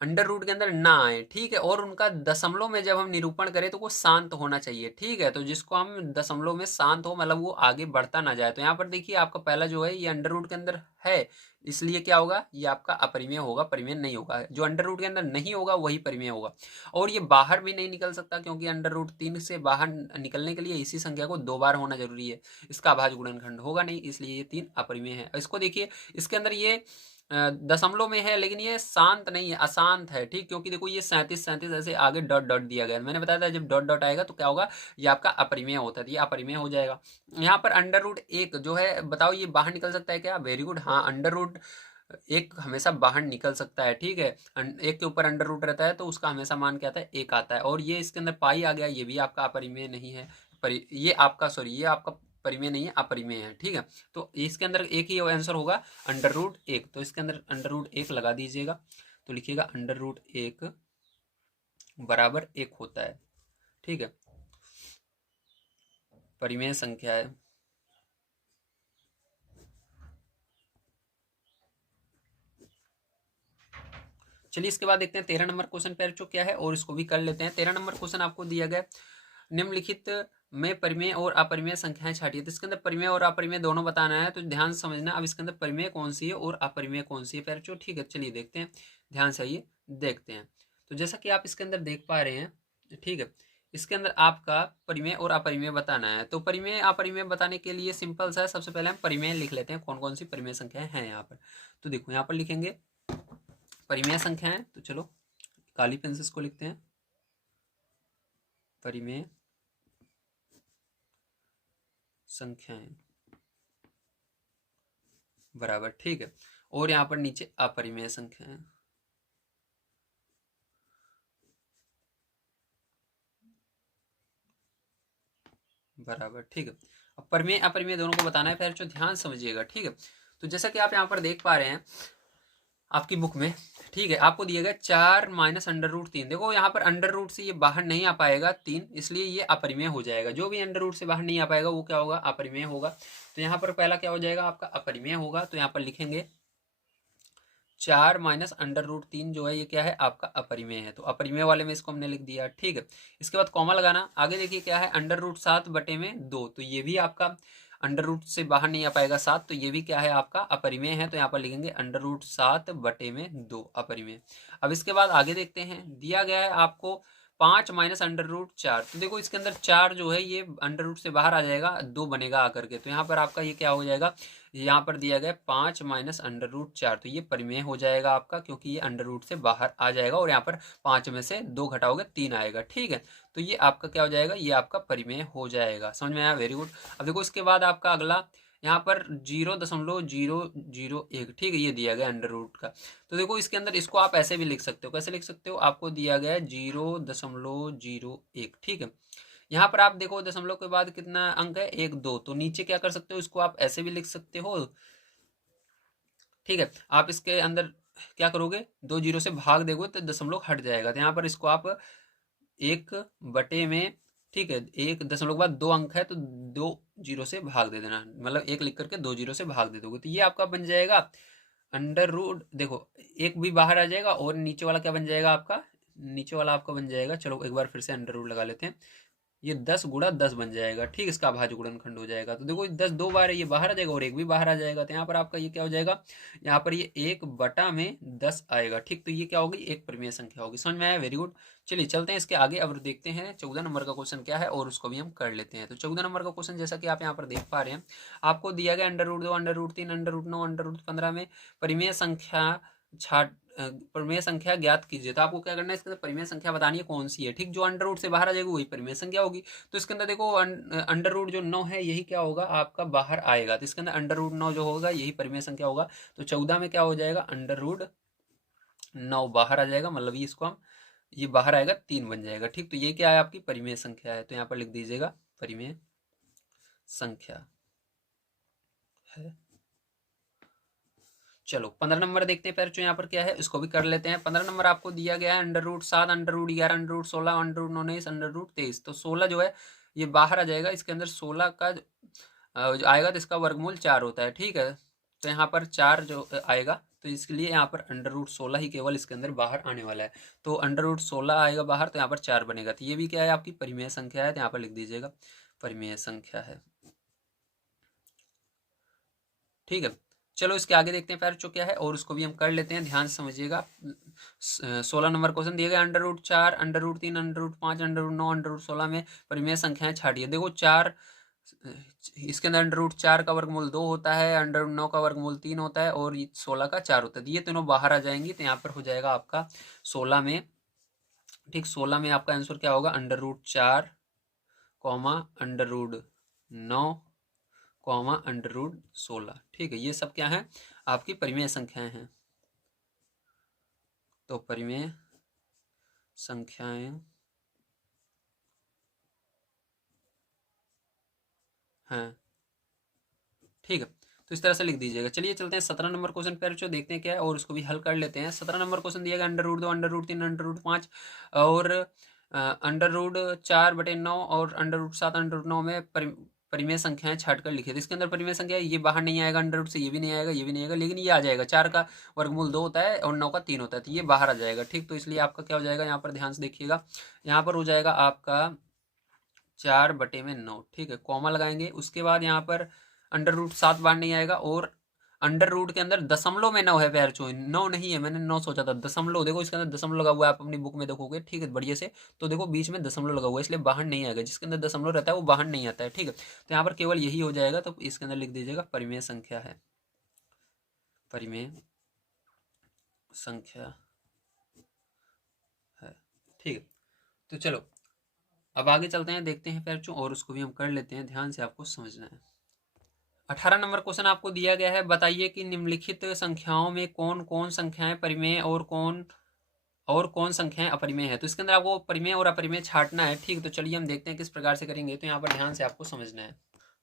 अंडर रूट के अंदर ना आए। ठीक है, और उनका दशमलव में जब हम निरूपण करें तो वो शांत होना चाहिए। ठीक है, तो जिसको हम दशमलव में शांत हो, मतलब वो आगे बढ़ता ना जाए। तो यहाँ पर देखिए आपका पहला जो है ये अंडर रूट के अंदर है, इसलिए क्या होगा, ये आपका अपरिमेय होगा, परिमेय नहीं होगा। जो अंडर रूट के अंदर नहीं होगा वही परिमेय होगा। और ये बाहर भी नहीं निकल सकता, क्योंकि अंडर रूट 3 से बाहर निकलने के लिए इसी संख्या को 2 बार होना जरूरी है। इसका अभाज्य गुणनखंड होगा नहीं, इसलिए ये 3 अपरिमेय है। इसको देखिए, इसके अंदर ये दशमलव में है, लेकिन ये शांत नहीं है, अशांत है। ठीक, क्योंकि देखो ये 37 ऐसे आगे डॉट डॉट दिया गया है। मैंने बताया था जब डॉट डॉट आएगा तो क्या होगा, ये आपका अपरिमेय होता है, ये अपरिमेय हो जाएगा। यहाँ पर अंडर रूट 1 जो है, बताओ ये बाहर निकल सकता है क्या? वेरी गुड, हाँ, अंडर रूट 1 हमेशा बाहर निकल सकता है। ठीक है, 1 के ऊपर अंडर रूट रहता है तो उसका हमेशा मान क्या आता है, 1 आता है। और ये इसके अंदर पाई आ गया, ये भी आपका अपरिमेय नहीं है, ये आपका ये आपका परिमेय नहीं है, अपरिमेय है। ठीक है, तो इसके अंदर एक ही आंसर होगा, अंडर रूट 1। तो इसके अंदर अंडर रूट 1 लगा दीजिएगा, तो लिखिएगा अंडर रूट 1 बराबर 1 होता है। ठीक है, परिमेय संख्या है। चलिए इसके बाद देखते हैं 13 नंबर क्वेश्चन पे जो क्या है, और इसको भी कर लेते हैं। 13 नंबर क्वेश्चन आपको दिया गया, निम्नलिखित में परिमेय और अपरिमेय संख्याएं छाटिए। तो इसके अंदर परिमेय और अपरिमेय दोनों बताना है, तो ध्यान से समझना। अब इसके अंदर परिमेय कौन सी है और अपरिमेय कौन सी है पैरचो। ठीक है, चलिए देखते हैं, ध्यान से आइए देखते हैं। तो जैसा कि आप इसके अंदर देख पा रहे हैं, ठीक है, इसके अंदर आपका परिमेय और अपरिमेय बताना है। तो परिमेय अपरिमेय बताने के लिए सिंपल सा है, सबसे पहले हम परिमेय लिख लेते हैं, कौन कौन सी परिमेय संख्याएं हैं यहाँ पर। तो देखो यहाँ पर लिखेंगे परिमेय संख्याएं, तो चलो काली पेन से इसको लिखते हैं, परिमेय संख्याएं बराबर। ठीक है, और यहाँ पर नीचे अपरिमेय संख्याएं बराबर। ठीक है, अब परिमेय अपरिमेय दोनों को बताना है, फिर जो ध्यान समझिएगा। ठीक है, तो जैसा कि आप यहाँ पर देख पा रहे हैं आपकी बुक में, ठीक है, आपको दिया गया 4 - अंडर रूट 3। देखो यहाँ पर अंडर रूट से ये बाहर नहीं आ पाएगा 3, इसलिए ये अपरिमेय हो जाएगा। जो भी अंडर रूट से बाहर नहीं आ पाएगा वो क्या होगा, अपरिमेय होगा। तो यहाँ पर पहला क्या हो जाएगा आपका, अपरिमेय होगा। तो यहाँ पर लिखेंगे 4 - अंडर रूट 3 जो है ये क्या है, आपका अपरिमेय है। तो अपरिमेय वाले में इसको हमने लिख दिया। ठीक है, इसके बाद कॉमा लगाना। आगे देखिए क्या है, अंडर रूट 7/2, तो ये भी आपका अंडर रूट से बाहर नहीं आ पाएगा 7, तो ये भी क्या है आपका अपरिमेय है। तो यहाँ पर लिखेंगे अंडर रूट 7/2 अपरिमेय। अब इसके बाद आगे देखते हैं, दिया गया है आपको 5 माइनस अंडर रूट 4। तो देखो इसके अंदर 4 जो है ये अंडर रूट से बाहर आ जाएगा, 2 बनेगा आकर के। तो यहाँ पर आपका ये क्या हो जाएगा, यहाँ पर दिया गया 5 माइनस अंडर रूट 4, तो ये परिमेय हो जाएगा आपका, क्योंकि ये अंडर रूट से बाहर आ जाएगा और यहाँ पर 5 में से 2 घटाओगे 3 आएगा। ठीक है, तो ये आपका क्या हो जाएगा, ये आपका परिमेय हो जाएगा। समझ में आया, वेरी गुड। अब देखो इसके बाद आपका अगला यहाँ पर 0.001, ठीक है, ये दिया गया अंडर रूट का। तो देखो इसके अंदर इसको आप ऐसे भी लिख सकते हो, कैसे लिख सकते हो, आपको दिया गया है 0.01, ठीक है। यहाँ पर आप देखो दशमलव के बाद कितना अंक है, 1 2, तो नीचे क्या कर सकते हो, इसको आप ऐसे भी लिख सकते हो। ठीक है, आप इसके अंदर क्या करोगे, 2 जीरो से भाग दोगे तो दशमलव हट जाएगा। तो यहाँ पर इसको आप 1 में, ठीक है, 1 दशमलव के बाद 2 अंक है तो 2 जीरो से भाग दे देना, मतलब 1 लिख करके 2 जीरो से भाग दे दोगे, तो ये आपका बन जाएगा अंडर रूट। देखो 1 भी बाहर आ जाएगा और नीचे वाला क्या बन जाएगा आपका, नीचे वाला आपका बन जाएगा, चलो एक बार फिर से अंडर रूट लगा लेते हैं, ये 10 गुणा 10 बन जाएगा। ठीक, इसका भाज्य गुणनखंड हो जाएगा। तो देखो 10 2 बार है, ये बाहर आ जाएगा और 1 भी बाहर आ जाएगा। तो यहाँ पर आपका ये क्या हो जाएगा, यहाँ पर ये 1/10 आएगा। ठीक, तो ये क्या होगी, एक परिमेय संख्या होगी। समझ में आया, वेरी गुड। चलिए चलते हैं इसके आगे, अब देखते हैं 14 नंबर का क्वेश्चन क्या है और उसको भी हम कर लेते हैं। तो 14 नंबर का क्वेश्चन जैसा कि आप यहाँ पर देख पा रहे हैं, आपको दिया गया under root 2, under root 3, under root 9, under root 15 में परिमेय संख्या छाट परिमेय संख्या ज्ञात कीजिए। तो आपको क्या करना है, इसके अंदर परिमेय संख्या बतानी है कौन सी है। ठीक, जो अंडर रूट से बाहर आ जाएगी वही परिमेय संख्या होगी। तो इसके अंदर देखो अंडर रूट जो 9 है यही क्या होगा आपका बाहर आएगा, तो इसके अंदर अंडर रूट 9 जो होगा यही परिमेय संख्या होगा। तो 14 में क्या हो जाएगा, अंडर रूट 9 बाहर आ जाएगा, मतलब ये इसको हम, ये बाहर आएगा 3 बन जाएगा। ठीक, तो ये क्या है, आपकी परिमेय संख्या है। तो यहाँ पर लिख दीजिएगा परिमेय संख्या है। चलो 15 नंबर देखते हैं, जो यहाँ पर क्या है इसको भी कर लेते हैं। 15 नंबर आपको दिया गया है under root 7, under root 11, under root 16, under root 19, under root 23। तो 16 जो है ये बाहर आ जाएगा, इसके अंदर 16 का जो आएगा तो इसका वर्गमूल 4 होता है। ठीक है, तो यहाँ पर 4 जो आएगा, तो इसलिए यहाँ पर अंडर रूट 16 ही केवल इसके अंदर बाहर आने वाला है। तो अंडर रूट 16 आएगा बाहर, तो यहाँ पर 4 बनेगा। तो ये भी क्या है, आपकी परिमेय संख्या है। तो यहाँ पर लिख दीजिएगा परिमेय संख्या है। ठीक है, चलो इसके आगे देखते हैं फिर जो क्या है और उसको भी हम कर लेते हैं, ध्यान से समझिएगा। 16 नंबर क्वेश्चन दिया गया, under root 4, under root 3, under root 5, under root 9, under root 16 में परिमेय संख्याएं छाटिए। देखो 4, इसके अंदर अंडर रूट 4 का वर्गमूल 2 होता है, अंडर रूट 9 का वर्गमूल 3 होता है और 16 का 4 होता है। ये तीनों बाहर आ जाएंगी, तो यहाँ पर हो जाएगा आपका 16 में, ठीक, 16 में आपका आंसर क्या होगा, under root 4 comma under root 9 comma under root 16। ठीक है, ये सब क्या है, आपकी परिमेय संख्याएं हैं। तो परिमेय संख्याएं हैं। ठीक है, तो इस तरह से लिख दीजिएगा। चलिए चलते हैं 17 नंबर क्वेश्चन पर, जो देखते हैं क्या है और उसको भी हल कर लेते हैं। 17 नंबर क्वेश्चन दिया गया, under root 2, under root 3, under root 5 और अंडर रूट 4/9 और अंडर रूट 7, अंडर रूट 9 में परिमेय संख्याएं छाट कर लिखिए। तो इसके अंदर परिमेय संख्या ये बाहर नहीं आएगा, अंडर रूट से ये भी नहीं आएगा, ये भी नहीं आएगा, लेकिन ये आ जाएगा। 4 का वर्गमूल 2 होता है और 9 का 3 होता है, तो ये बाहर आ जाएगा। ठीक, तो इसलिए आपका क्या हो जाएगा, यहाँ पर ध्यान से देखिएगा, यहाँ पर हो जाएगा आपका 4/9। ठीक है, कॉमा लगाएंगे, उसके बाद यहाँ पर अंडर रूट 7 बार नहीं आएगा और अंडर रूट के अंदर दशमलव में 9 है, पैर चो 9 नहीं है, मैंने 9 सोचा था, दशमलव। देखो इसके अंदर दशमलव लगा हुआ है, आप अपनी बुक में देखोगे, ठीक है, बढ़िया से। तो देखो बीच में दशमलव लगा हुआ है, इसलिए बाहर नहीं आएगा, जिसके अंदर दशमलव रहता है वो बाहर नहीं आता है। ठीक है, तो यहाँ पर केवल यही हो जाएगा, तो इसके अंदर लिख दीजिएगा परिमेय संख्या है, परिमेय संख्या है। ठीक है, तो चलो अब आगे चलते हैं, देखते हैं पैर चो और उसको भी हम कर लेते हैं, ध्यान से आपको समझना है। 18 नंबर क्वेश्चन आपको दिया गया है, बताइए कि निम्नलिखित संख्याओं में कौन कौन संख्याएं परिमेय और कौन संख्याएं अपरिमेय है। तो इसके अंदर आपको परिमेय और अपरिमेय छांटना है। ठीक, तो चलिए हम देखते हैं किस प्रकार से करेंगे। तो यहाँ पर ध्यान से आपको समझना है।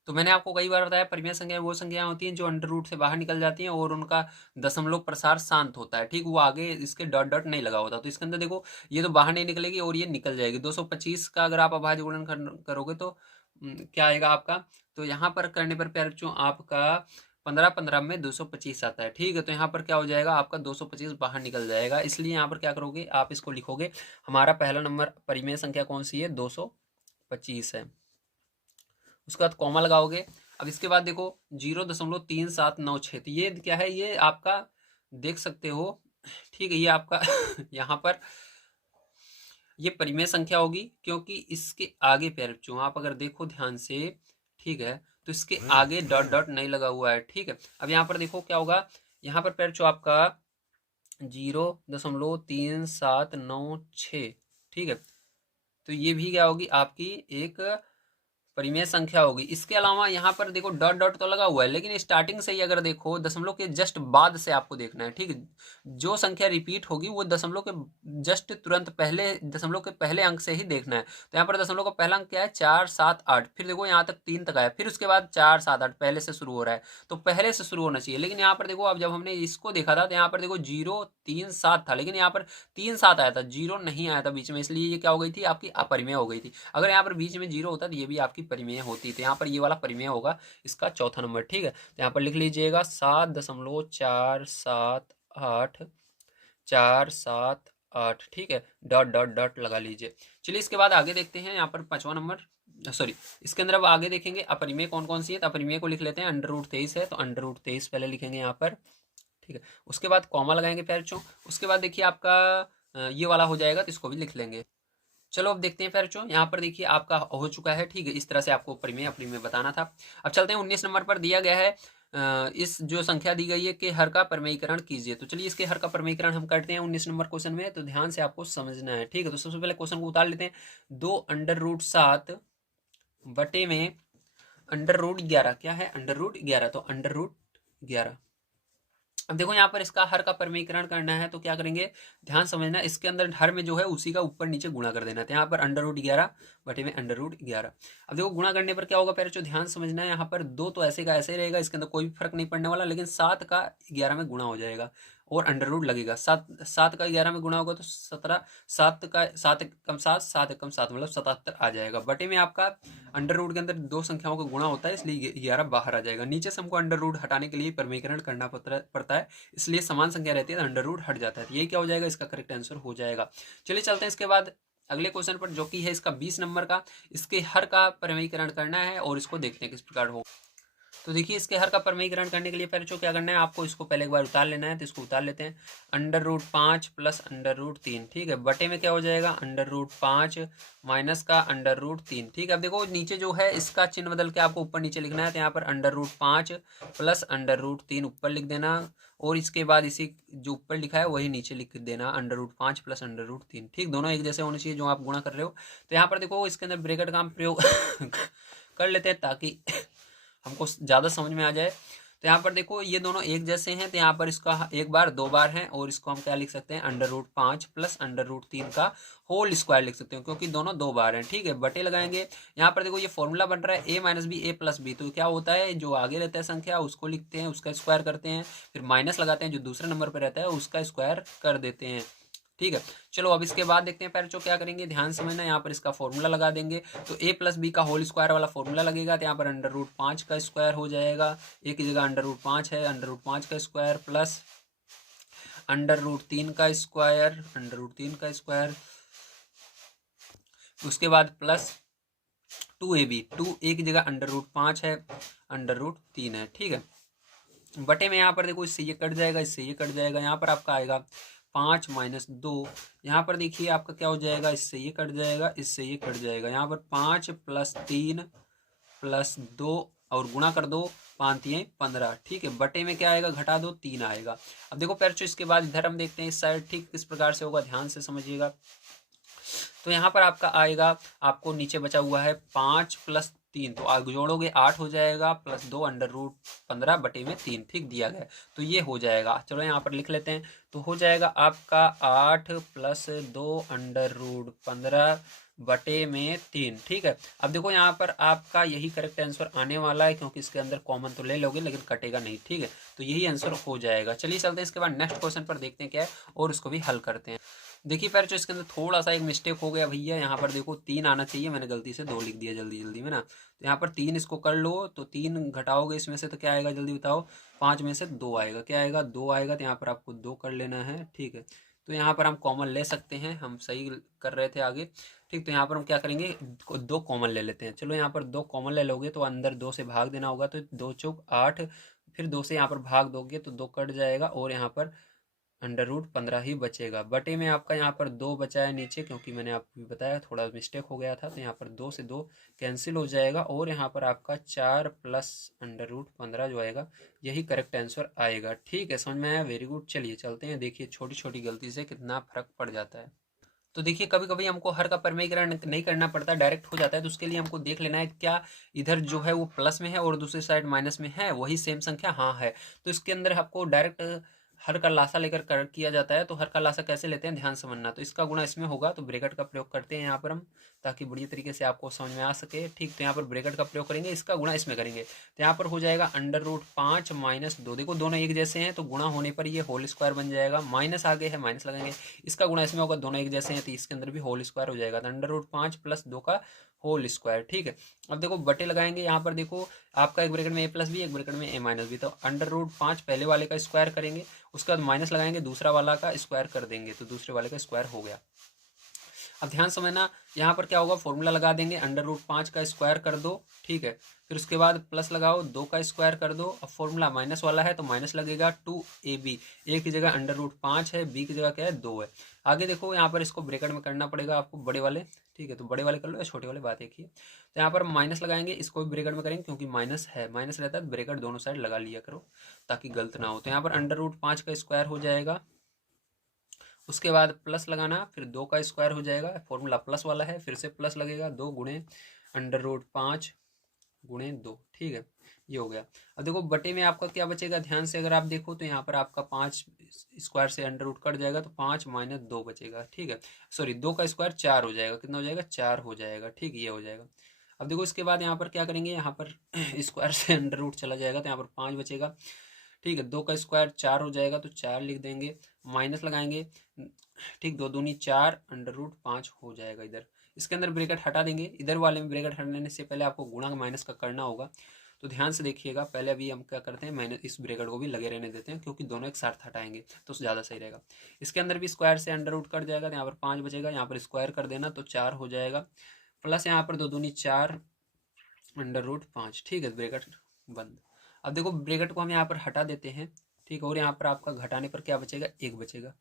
तो मैंने आपको कई बार बताया, परिमेय संख्याएं वो संख्याएं होती हैं जो अंडर रूट से बाहर निकल जाती हैं और उनका दशमलव प्रसार शांत होता है। ठीक, वो आगे इसके डॉट डॉट नहीं लगा होता। तो इसके अंदर देखो ये तो बाहर नहीं निकलेगी और ये निकल जाएगी। 225 का अगर आप अभाज्य गुणन करोगे तो क्या आएगा आपका, तो यहाँ पर करने पर प्यारे बच्चों आपका 15 में 225 आता है। ठीक है, तो यहाँ पर क्या हो जाएगा, आपका 225 बाहर निकल जाएगा। इसलिए यहाँ पर क्या करोगे, आप इसको लिखोगे, हमारा पहला नंबर परिमेय संख्या कौन सी है, 225 है। उसके बाद कॉमा लगाओगे। अब इसके बाद देखो 0.3796, तो ये क्या है, ये आपका देख सकते हो। ठीक है, ये आपका यहाँ पर ये परिमेय संख्या होगी क्योंकि इसके आगे पैरचो आप अगर देखो ध्यान से, ठीक है, तो इसके आगे डॉट डॉट नहीं लगा हुआ है, ठीक है। अब यहाँ पर देखो क्या होगा, यहाँ पर पैरचो आपका 0.3796, ठीक है। तो ये भी क्या होगी आपकी एक परिमेय संख्या होगी। इसके अलावा यहाँ पर देखो डॉट डॉट तो लगा हुआ है, लेकिन स्टार्टिंग से ही अगर देखो दशमलव के जस्ट बाद से आपको देखना है, ठीक है। जो संख्या रिपीट होगी वो दशमलव के जस्ट तुरंत पहले, दशमलव के पहले अंक से ही देखना है। तो यहाँ पर दशमलव का पहला अंक क्या है, 478, फिर देखो यहाँ तक 3 तक आया, फिर उसके बाद 478 पहले से शुरू हो रहा है, तो पहले से शुरू होना चाहिए। लेकिन यहाँ पर देखो अब जब हमने इसको देखा था तो यहाँ पर देखो 037 था, लेकिन यहाँ पर 37 आया था, 0 नहीं आया था बीच में, इसलिए ये क्या हो गई थी आपकी अपरिमेय हो गई थी। अगर यहाँ पर बीच में 0 होता तो ये भी आपकी परिमेय होती, तो यहाँ पर ये वाला परिमेय होगा इसका चौथा नंबर, ठीक है। तो यहाँ पर लिख लीजिएगा 7.478, ठीक है, डॉट डॉट डॉट लगा लीजिए। चलिए इसके बाद आगे देखते हैं, यहाँ पर 5वां नंबर, सॉरी इसके अंदर अब आगे देखेंगे अपरिमेय कौन कौन सी है। तो अपरिमेय को लिख लेते हैं, √23 है तो √23 पहले लिखेंगे यहाँ पर, ठीक है। उसके बाद कॉमा लगाएंगे पैरचों, उसके बाद देखिए आपका ये वाला हो जाएगा तो इसको भी लिख लेंगे। चलो अब देखते हैं पैरचों, यहाँ पर देखिए आपका हो चुका है, ठीक है। इस तरह से आपको परिमेय अपरिमेय बताना था। अब चलते हैं 19 नंबर पर, दिया गया है इस जो संख्या दी गई है कि हर का परिमेयीकरण कीजिए। तो चलिए इसके हर का परिमेयीकरण हम करते हैं 19 नंबर क्वेश्चन में, तो ध्यान से आपको समझना है, ठीक है। तो सबसे पहले क्वेश्चन को उतार लेते हैं, 2√7 बटे में √11, क्या है √11, तो √11। अब देखो यहाँ पर इसका हर का परिमेयीकरण करना है तो क्या करेंगे, ध्यान समझना, इसके अंदर हर में जो है उसी का ऊपर नीचे गुणा कर देना था। यहाँ पर √11 बटे में √11। अब देखो गुणा करने पर क्या होगा पहले जो ध्यान समझना है, यहाँ पर 2 तो ऐसे का ऐसे रहेगा, इसके अंदर कोई भी फर्क नहीं पड़ने वाला, लेकिन 7 का 11 में गुणा हो जाएगा और अंडर लगेगा। 7 का 11 में गुणा होगा तो 17, 7 का 7 कम 7, 7 कम 7 मतलब 77 आ जाएगा। बटे में आपका अंडर के अंदर 2 संख्याओं का गुणा होता है, इसलिए 11 बाहर आ जाएगा। नीचे से हमको अंडर हटाने के लिए परिमेयीकरण करना पड़ता है, इसलिए समान संख्या रहती है तो अंडर हट जाता है। तो ये क्या हो जाएगा, इसका करेक्ट आंसर हो जाएगा। चलिए चलते हैं इसके बाद अगले क्वेश्चन पर, जो कि है इसका 20 नंबर का। इसके हर का परिमेयीकरण करना है और इसको देखते हैं किस प्रकार हो। तो देखिए इसके हर का परिमेयीकरण करने के लिए पहले जो क्या करना है, आपको इसको पहले एक बार उतार लेना है, तो इसको उतार लेते हैं। √5 प्लस √3, ठीक है, बटे में क्या हो जाएगा, √5 माइनस का √3, ठीक है। अब देखो नीचे जो है इसका चिन्ह बदल के आपको ऊपर नीचे लिखना है, तो यहाँ पर √5 प्लस √3 ऊपर लिख देना, और इसके बाद इसी जो ऊपर लिखा है वही नीचे लिख देना, √5 प्लस √3, ठीक, दोनों एक जैसे होने चाहिए जो आप गुणा कर रहे हो। तो यहाँ पर देखो इसके अंदर ब्रैकेट का हम प्रयोग कर लेते हैं ताकि हमको ज़्यादा समझ में आ जाए। तो यहाँ पर देखो ये दोनों एक जैसे हैं, तो यहाँ पर इसका एक बार 2 बार है, और इसको हम क्या लिख सकते हैं, √5 प्लस √3 का होल स्क्वायर लिख सकते हैं, क्योंकि दोनों 2 बार हैं, ठीक है। बटे लगाएंगे, यहाँ पर देखो ये फॉर्मूला बन रहा है a minus b a plus b, तो क्या होता है जो आगे रहता है संख्या उसको लिखते हैं, उसका स्क्वायर करते हैं, फिर माइनस लगाते हैं, जो दूसरे नंबर पर रहता है उसका स्क्वायर कर देते हैं, ठीक है। चलो अब इसके बाद देखते हैं पैरचो क्या करेंगे, ध्यान समझना, यहाँ पर इसका फॉर्मूला लगा देंगे, तो a प्लस बी का होल स्क्वायर वाला फॉर्मूला लगेगा, तो यहाँ पर √5 का स्क्वायर हो जाएगा, एक की जगह √5 है, √5 का स्क्वायर प्लस √3 का स्क्वायर, √3 का स्क्वायर, उसके बाद प्लस 2ab, 2a की जगह √5 है, √3 है, ठीक है। बटे में यहाँ पर देखो इससे ये कट जाएगा, इससे ये कट जाएगा, यहाँ पर आपका आएगा 5 माइनस 2, यहाँ पर देखिए आपका क्या हो जाएगा, इससे ये कट जाएगा, इससे ये कट जाएगा, यहाँ पर 5 प्लस 3 प्लस 2 और गुणा कर दो, 5 3 15, ठीक है। बटे में क्या आएगा, घटा दो, 3 आएगा। अब देखो पैरचो इसके बाद इधर हम देखते हैं इस साइड, ठीक किस प्रकार से होगा, ध्यान से समझिएगा। तो यहाँ पर आपका आएगा, आपको नीचे बचा हुआ है 5 प्लस 3, तो आगे जोड़ोगे 8 हो जाएगा, प्लस 2 √15 बटे में 3, ठीक दिया गया, तो ये हो जाएगा। चलो यहाँ पर लिख लेते हैं, तो हो जाएगा आपका 8 प्लस 2 √15 बटे में 3, ठीक है। अब देखो यहाँ पर आपका यही करेक्ट आंसर आने वाला है, क्योंकि इसके अंदर कॉमन तो ले लोगे लेकिन कटेगा नहीं, ठीक है, तो यही आंसर हो जाएगा। चलिए चलते हैं इसके बाद नेक्स्ट क्वेश्चन पर, देखते हैं क्या है और उसको भी हल करते हैं। देखिए पैरचो इसके अंदर थोड़ा सा एक मिस्टेक हो गया भैया, यहाँ पर देखो 3 आना चाहिए, मैंने गलती से 2 लिख दिया जल्दी जल्दी में ना, तो यहाँ पर 3 इसको कर लो, तो 3 घटाओगे इसमें से तो क्या आएगा जल्दी बताओ, 5 में से 2 आएगा, क्या आएगा 2 आएगा, तो यहाँ पर आपको 2 कर लेना है, ठीक है। तो यहाँ पर हम कॉमन ले सकते हैं, हम सही कर रहे थे आगे, ठीक। तो यहाँ पर हम क्या करेंगे, 2 कॉमन ले लेते हैं। चलो यहाँ पर 2 कॉमन ले लोगे तो अंदर 2 से भाग देना होगा, तो 2 चौक 8, फिर 2 से यहाँ पर भाग दोगे तो 2 कट जाएगा, और यहाँ पर अंडर रूट 15 ही बचेगा। बटे में आपका यहाँ पर 2 बचा है नीचे, क्योंकि मैंने आपको बताया थोड़ा मिस्टेक हो गया था, तो यहाँ पर 2 से 2 कैंसिल हो जाएगा और यहाँ पर आपका 4 प्लस अंडर रूट 15 जो आएगा यही करेक्ट आंसर आएगा। ठीक है, समझ में आया? Very good. चलिए चलते हैं, देखिए छोटी छोटी गलती से कितना फर्क पड़ जाता है। तो देखिए कभी कभी हमको हर का परिमेयीकरण नहीं करना पड़ता, डायरेक्ट हो जाता है, तो उसके लिए हमको देख लेना है क्या इधर जो है वो प्लस में है और दूसरी साइड माइनस में है, वही सेम संख्या, हाँ है। तो इसके अंदर आपको डायरेक्ट हर का लासा लेकर कर किया जाता है। तो हर का लासा कैसे लेते हैं ध्यान समझना। तो इसका गुणा इसमें होगा, तो ब्रैकेट का प्रयोग करते हैं यहाँ पर हम, ताकि बढ़िया तरीके से आपको समझ में आ सके। ठीक, तो यहाँ पर ब्रैकेट का प्रयोग करेंगे, इसका गुणा इसमें करेंगे, तो यहाँ पर हो जाएगा अंडर रूट 5 माइनस 2। देखो दोनों एक जैसे हैं, तो गुणा होने पर ये होल स्क्वायर बन जाएगा, माइनस आगे है माइनस लगाएंगे, इसका गुणा इसमें होगा, दोनों एक जैसे हैं तो इसके अंदर भी होल स्क्वायर हो जाएगा, तो अंडर रूट 5 प्लस 2 का होल स्क्वायर। ठीक है, अब देखो बटे लगाएंगे, यहाँ पर देखो आपका एक ब्रैकेट में ए प्लस बी, एक ब्रैकेट में ए माइनस बी, तो अंडर रूट 5 पहले वाले का स्क्वायर करेंगे, उसके बाद माइनस लगाएंगे, दूसरा वाला का स्क्वायर कर देंगे, तो दूसरे वाले का स्क्वायर हो गया। अब ध्यान समझना, यहाँ पर क्या होगा, फॉर्मूला लगा देंगे, अंडर रूट 5 का स्क्वायर कर दो। ठीक है, फिर उसके बाद प्लस लगाओ, 2 का स्क्वायर कर दो। अब फॉर्मूला माइनस वाला है तो माइनस लगेगा 2ab, ए की जगह अंडर रूट 5 है, बी की जगह क्या है 2 है। आगे देखो यहाँ पर इसको ब्रैकेट में करना पड़ेगा आपको बड़े वाले। ठीक है, तो बड़े वाले कर लो या छोटे वाले, बात एक ही है। तो यहाँ पर माइनस लगाएंगे, इसको भी ब्रैकेट में करेंगे, क्योंकि माइनस है, माइनस रहता है तो ब्रैकेट दोनों साइड लगा लिया करो ताकि गलत ना हो। तो यहाँ पर अंडर रूट 5 का स्क्वायर हो जाएगा, उसके बाद प्लस लगाना, फिर 2 का स्क्वायर हो जाएगा, फॉर्मूला प्लस वाला है, फिर से प्लस लगेगा, 2 गुणे अंडर रूट 5 गुणे 2। ठीक है, ये हो गया। अब देखो बटे में आपका क्या बचेगा, ध्यान से अगर आप देखो तो यहाँ पर आपका 5 स्क्वायर से अंडर रूट कट जाएगा, तो 5 माइनस 2 बचेगा। ठीक है, सॉरी 2 का स्क्वायर 4 हो जाएगा, कितना हो जाएगा 4 हो जाएगा। ठीक, ये हो जाएगा। अब देखो इसके बाद यहाँ पर क्या करेंगे, यहाँ पर स्क्वायर से अंडर रूट चला जाएगा, तो यहाँ पर 5 बचेगा। ठीक है, 2 का स्क्वायर 4 हो जाएगा, तो 4 लिख देंगे, माइनस लगाएंगे। ठीक, 2 दूनी 4 अंडर रूट 5 हो जाएगा इधर। इसके अंदर ब्रैकेट हटा देंगे, इधर वाले में ब्रैकेट हटाने से पहले आपको गुणा माइनस का करना होगा, तो ध्यान से देखिएगा। पहले अभी हम क्या करते हैं, माइनस इस ब्रैकेट को भी लगे रहने देते हैं, क्योंकि दोनों एक साथ हटाएंगे तो ज़्यादा सही रहेगा। इसके अंदर भी स्क्वायर से अंडर रूट कट जाएगा, तो यहाँ पर 5 बचेगा, यहाँ पर स्क्वायर कर देना तो 4 हो जाएगा, प्लस यहाँ पर 2 दूनी 4 अंडर रूट 5। ठीक है, ब्रैकेट बंद। अब देखो ब्रैकेट को हम यहाँ पर हटा देते हैं। ठीक, और यहाँ पर आपका घटाने पर क्या बचेगा, 1 बचेगा।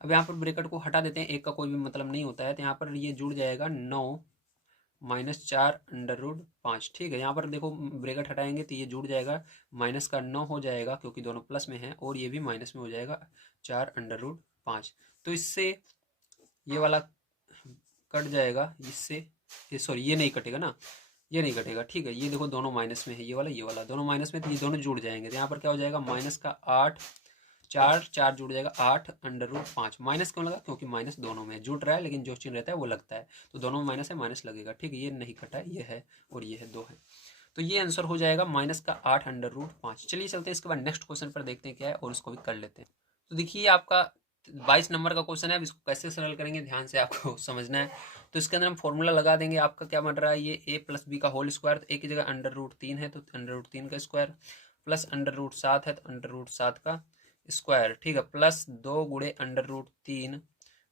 अब यहाँ पर ब्रैकेट को हटा देते हैं, 1 का कोई भी मतलब नहीं होता है, तो यहाँ पर ये जुड़ जाएगा 9 माइनस 4 अंडर रूट 5। ठीक है, यहाँ पर देखो ब्रैकेट हटाएंगे तो ये जुड़ जाएगा, माइनस का 9 हो जाएगा, क्योंकि दोनों प्लस में है, और ये भी माइनस में हो जाएगा 4 अंडर रूट 5। तो इससे ये वाला कट जाएगा, इससे ये सॉरी ये नहीं कटेगा ना, ये नहीं कटेगा। ठीक है, ये देखो दोनों माइनस में है, ये वाला दोनों माइनस में, तो ये दोनों जुड़ जाएंगे, तो यहाँ पर क्या हो जाएगा, माइनस का 8, 4 4 जुड़ जाएगा 8 अंडर रूट 5। माइनस क्यों लगा, क्योंकि माइनस दोनों में जुड़ रहा है, लेकिन जो चिन्ह रहता है वो लगता है, तो दोनों में माइनस है, माइनस लगेगा। ठीक है, ये नहीं कटा है, ये है और ये है, 2 है, तो ये आंसर हो जाएगा माइनस का 8 अंडर रूट 5। चलिए चलते हैं इसके बाद नेक्स्ट क्वेश्चन पर, देखते हैं क्या है और उसको भी कर लेते हैं। तो देखिए आपका 22 नंबर का क्वेश्चन है, अब इसको कैसे सरल करेंगे ध्यान से आपको समझना है। तो इसके अंदर हम फॉर्मूला लगा देंगे, आपका क्या बन रहा है, ये a प्लस बी का होल स्क्वायर, तो ए की जगह अंडर रूट 3 है, तो अंडर रूट 3 का स्क्वायर, प्लस अंडर रूट 7 है, तो अंडर रूट 7 का स्क्वायर। ठीक है, प्लस 2 गुणे अंडर रूट 3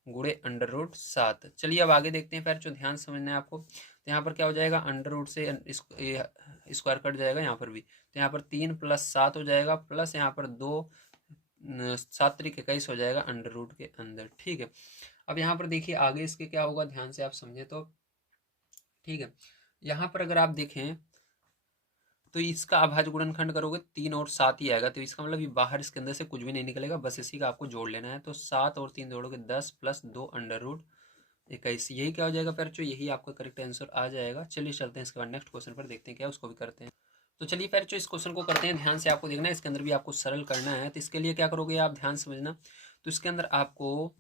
गुणे अंडर रूट 7। चलिए अब आगे देखते हैं, फिर जो ध्यान समझना है आपको। तो यहाँ पर क्या हो जाएगा, अंडर रूट से स्क्वायर कट जाएगा यहाँ पर भी, तो यहाँ पर 3 प्लस 7 हो जाएगा, प्लस यहाँ पर 2 7 तरीके 21 हो जाएगा अंडर रूट के अंदर। ठीक है, अब यहाँ पर देखिए आगे इसके क्या होगा, ध्यान से आप समझे तो। ठीक है, यहाँ पर अगर आप देखें तो इसका अभाज्य गुणनखंड करोगे 3 और 7 ही आएगा, तो इसका मतलब ये बाहर इसके अंदर से कुछ भी नहीं निकलेगा, बस इसी का आपको जोड़ लेना है। तो 7 और 3 जोड़ोगे 10 प्लस 2 अंडर रूट 21, यही क्या हो जाएगा फिर, जो यही आपका करेक्ट आंसर आ जाएगा। चलिए चलते हैं इसके बाद नेक्स्ट क्वेश्चन पर, देखते हैं क्या उसको भी करते हैं। तो चलिए फिर जो इस क्वेश्चन को करते हैं, ध्यान से आपको देखना है, इसके अंदर भी आपको सरल करना है। तो इसके लिए क्या करोगे आप, ध्यान समझना। तो इसके अंदर आपको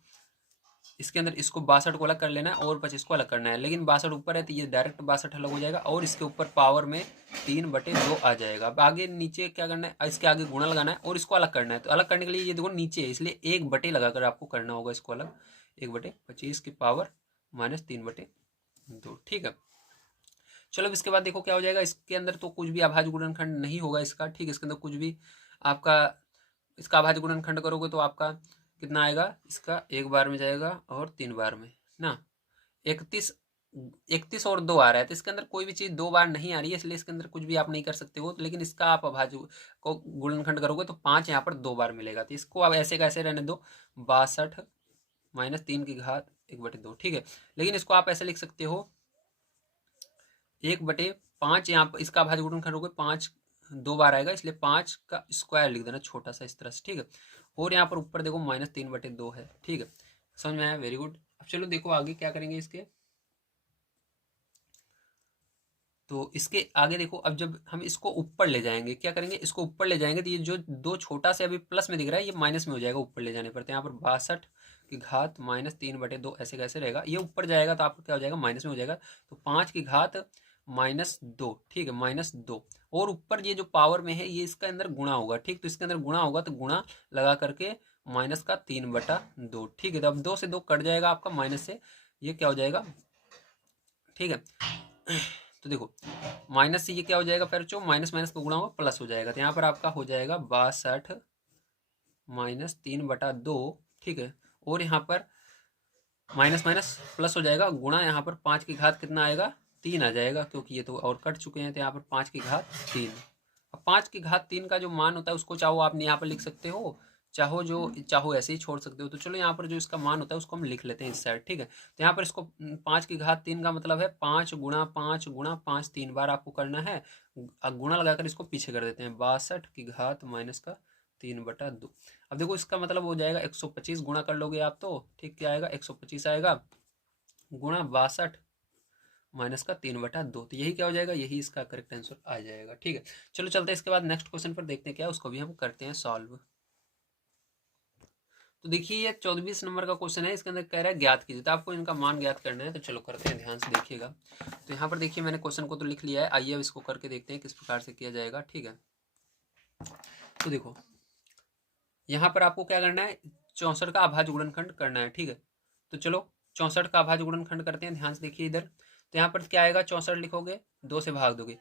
इसको 62 को अलग कर लेना है और 25 को अलग करना है, लेकिन 62 ऊपर है तो ये डायरेक्ट 62 अलग हो जाएगा, और इसके ऊपर पावर में 3/2 आ जाएगा। अब आगे नीचे क्या करना है, इसके आगे गुणा लगाना है और इसको अलग करना है। तो अलग करने के लिए ये देखो नीचे है, इसलिए 1 लगाकर आपको करना होगा इसको अलग, 1/25 की पावर माइनस 3/2। ठीक है, चलो इसके बाद देखो क्या हो जाएगा, इसके अंदर तो कुछ भी अभाज्य गुणनखंड नहीं होगा इसका। ठीक है, इसके अंदर कुछ भी आपका इसका अभाज्य गुणनखंड करोगे तो आपका कितना आएगा, इसका 1 बार में जाएगा और 3 बार में ना, 31 31 और 2 आ रहा है, तो इसके अंदर कोई भी चीज़ 2 बार नहीं आ रही है, इसलिए इसके अंदर कुछ भी आप नहीं कर सकते हो। लेकिन इसका आप अभाज्य को गुणनखंड करोगे तो 5 यहाँ पर 2 बार मिलेगा, तो इसको आप ऐसे कैसे रहने दो, 62 माइनस 3 की घात 1/2, ठीक है। लेकिन इसको आप ऐसे लिख सकते हो 1/5, यहाँ पर इसका अभाज्य गुणनखंड करोगे 5 2 बार आएगा, इसलिए 5 का स्क्वायर लिख देना छोटा सा इस तरह से, ठीक है। और यहाँ पर ऊपर देखो -3/2 है, ठीक है। समझ में आया, वेरी गुड। अब चलो देखो आगे क्या करेंगे इसके। तो इसके आगे देखो, अब जब हम इसको ऊपर ले जाएंगे, क्या करेंगे, इसको ऊपर ले जाएंगे तो ये जो 2 छोटा से अभी प्लस में दिख रहा है ये माइनस में हो जाएगा ऊपर ले जाने पर। तो यहाँ पर 62 की घात -3/2 ऐसे कैसे रहेगा, ये ऊपर जाएगा तो आपका क्या हो जाएगा, माइनस में हो जाएगा। तो 5 की घात -2, ठीक है, -2। और ऊपर ये जो पावर में है ये इसके अंदर गुणा होगा, ठीक। तो इसके अंदर गुणा होगा तो गुणा लगा करके -3/2, ठीक है। तो अब 2 से 2 कट जाएगा आपका, माइनस से ये क्या हो जाएगा, ठीक है। तो देखो माइनस से ये क्या हो जाएगा, फिर जो माइनस माइनस को गुणा होगा प्लस हो जाएगा, तो यहाँ पर आपका हो जाएगा 62 -3/2, ठीक है। और यहाँ पर माइनस माइनस प्लस हो जाएगा, गुणा यहाँ पर 5 की घात कितना आएगा, 3 आ जाएगा, क्योंकि ये तो और कट चुके हैं, तो यहाँ पर 5 की घात 3। अब 5 की घात 3 का जो मान होता है उसको चाहो आप यहाँ पर लिख सकते हो, चाहो ऐसे ही छोड़ सकते हो। तो चलो यहाँ पर जो इसका मान होता है उसको हम लिख लेते हैं इस साइड, ठीक है। तो यहाँ पर इसको 5 की घात 3 का मतलब है 5 गुणा 5 गुणा 5, 3 बार आपको करना है। गुणा लगाकर इसको पीछे कर देते हैं, 62 की घात -3/2। अब देखो इसका मतलब हो जाएगा 125, गुणा कर लोगे आप तो ठीक क्या आएगा, 125 आएगा, गुणा 62 -3/2। तो यही क्या हो जाएगा, यही इसका करेक्ट आंसर आ जाएगा, ठीक है। चलो चलते हैं इसके बाद नेक्स्ट क्वेश्चन पर, देखते हैं क्या उसको भी हम करते हैं सॉल्व। तो देखिए ये 24 नंबर का क्वेश्चन है, इसके अंदर कह रहा है ज्ञात कीजिए, तो आपको इनका मान ज्ञात करना है। तो चलो करते हैं, ध्यान से देखिएगा। तो यहाँ पर देखिए मैंने क्वेश्चन को तो लिख लिया है, आइए अब इसको करके देखते हैं किस प्रकार से किया जाएगा, ठीक है। तो देखो यहाँ पर आपको क्या करना है, 64 का अभाज्य गुणनखंड करना है, ठीक है। तो चलो 64 का अभाज्य गुणनखंड करते हैं, ध्यान से देखिए इधर। तो यहाँ पर क्या आएगा, 64 लिखोगे, 2 से भाग दोगे,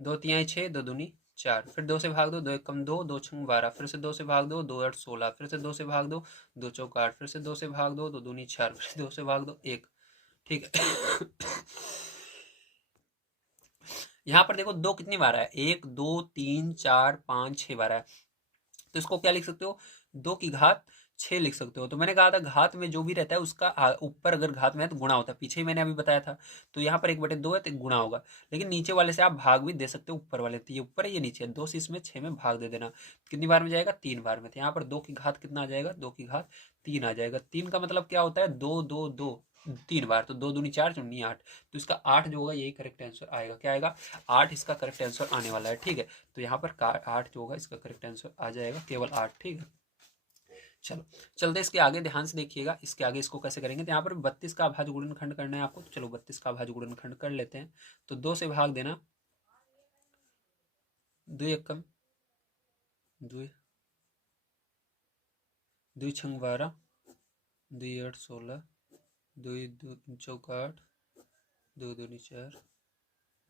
2 तिहाई 6, 2 दूनी 4, फिर 2 से भाग दो, 2 एकम 2, 2 छंग 12, फिर से 2 से भाग दो, 2 8 16, फिर से 2 से भाग दो, 2 चौक 8, फिर से 2 से भाग दो, 2 दूनी 4, फिर से 2 से भाग दो 1, ठीक है। यहाँ पर देखो 2 कितनी बार है, 1 2 3 4 5 6 बार है। तो इसको क्या लिख सकते हो, 2 की घात 6 लिख सकते हो। तो मैंने कहा था घात में जो भी रहता है उसका ऊपर अगर घात में है तो गुणा होता है, पीछे ही मैंने अभी बताया था। तो यहाँ पर 1/2 है तो गुणा होगा, लेकिन नीचे वाले से आप भाग भी दे सकते हो, ऊपर वाले, तो ये ऊपर है ये नीचे है, 2 से इसमें 6 में भाग दे देना। कितनी बार में जाएगा, 3 बार में। तो यहाँ पर 2 की घात कितना आ जाएगा, 2 की घात 3 आ जाएगा। 3 का मतलब क्या होता है, 2 2 2 3 बार, तो 2 दूनी 4 चुन्नी 8, तो इसका 8 जो होगा यही करेक्ट आंसर आएगा, क्या आएगा, 8 इसका करेक्ट आंसर आने वाला है, ठीक है। तो यहाँ पर 8 जो होगा इसका करेक्ट आंसर आ जाएगा, केवल 8, ठीक है। चलो चलते इसके आगे, ध्यान से देखिएगा इसके आगे इसको कैसे करेंगे। तो यहाँ पर 32 का अभाज्य गुणनखंड करना है आपको, तो चलो 32 का अभाज्य गुणनखंड कर लेते हैं। तो 2 से भाग देना, 2 एकम 2, 2 छंग 12, 2 8 16, 2 चौक 8, 2 दूनी 4,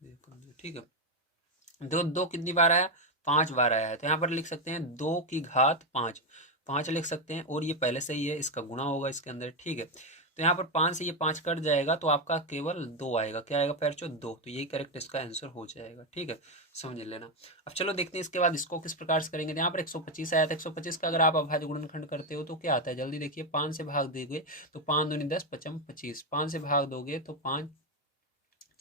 2 एकम 2, ठीक है। दो दो कितनी बार आया, 5 बार आया है। तो यहाँ पर लिख सकते हैं 2 की घात 5, 5 लिख सकते हैं, और ये पहले से ही है, इसका गुणा होगा इसके अंदर, ठीक है। तो यहाँ पर 5 से ये 5 कट जाएगा, तो आपका केवल 2 आएगा, क्या आएगा पैरचो, 2। तो यही करेक्ट इसका आंसर हो जाएगा, ठीक है, समझ लेना। अब चलो देखते हैं इसके बाद इसको किस प्रकार से करेंगे। तो यहाँ पर 125 आया था, 125 का अगर आप अभाज्य गुणनखंड करते हो तो क्या आता है, जल्दी देखिए। 5 से भाग दोगे तो 5 दूनी 10, 5 25, 5 से भाग दोगे तो 5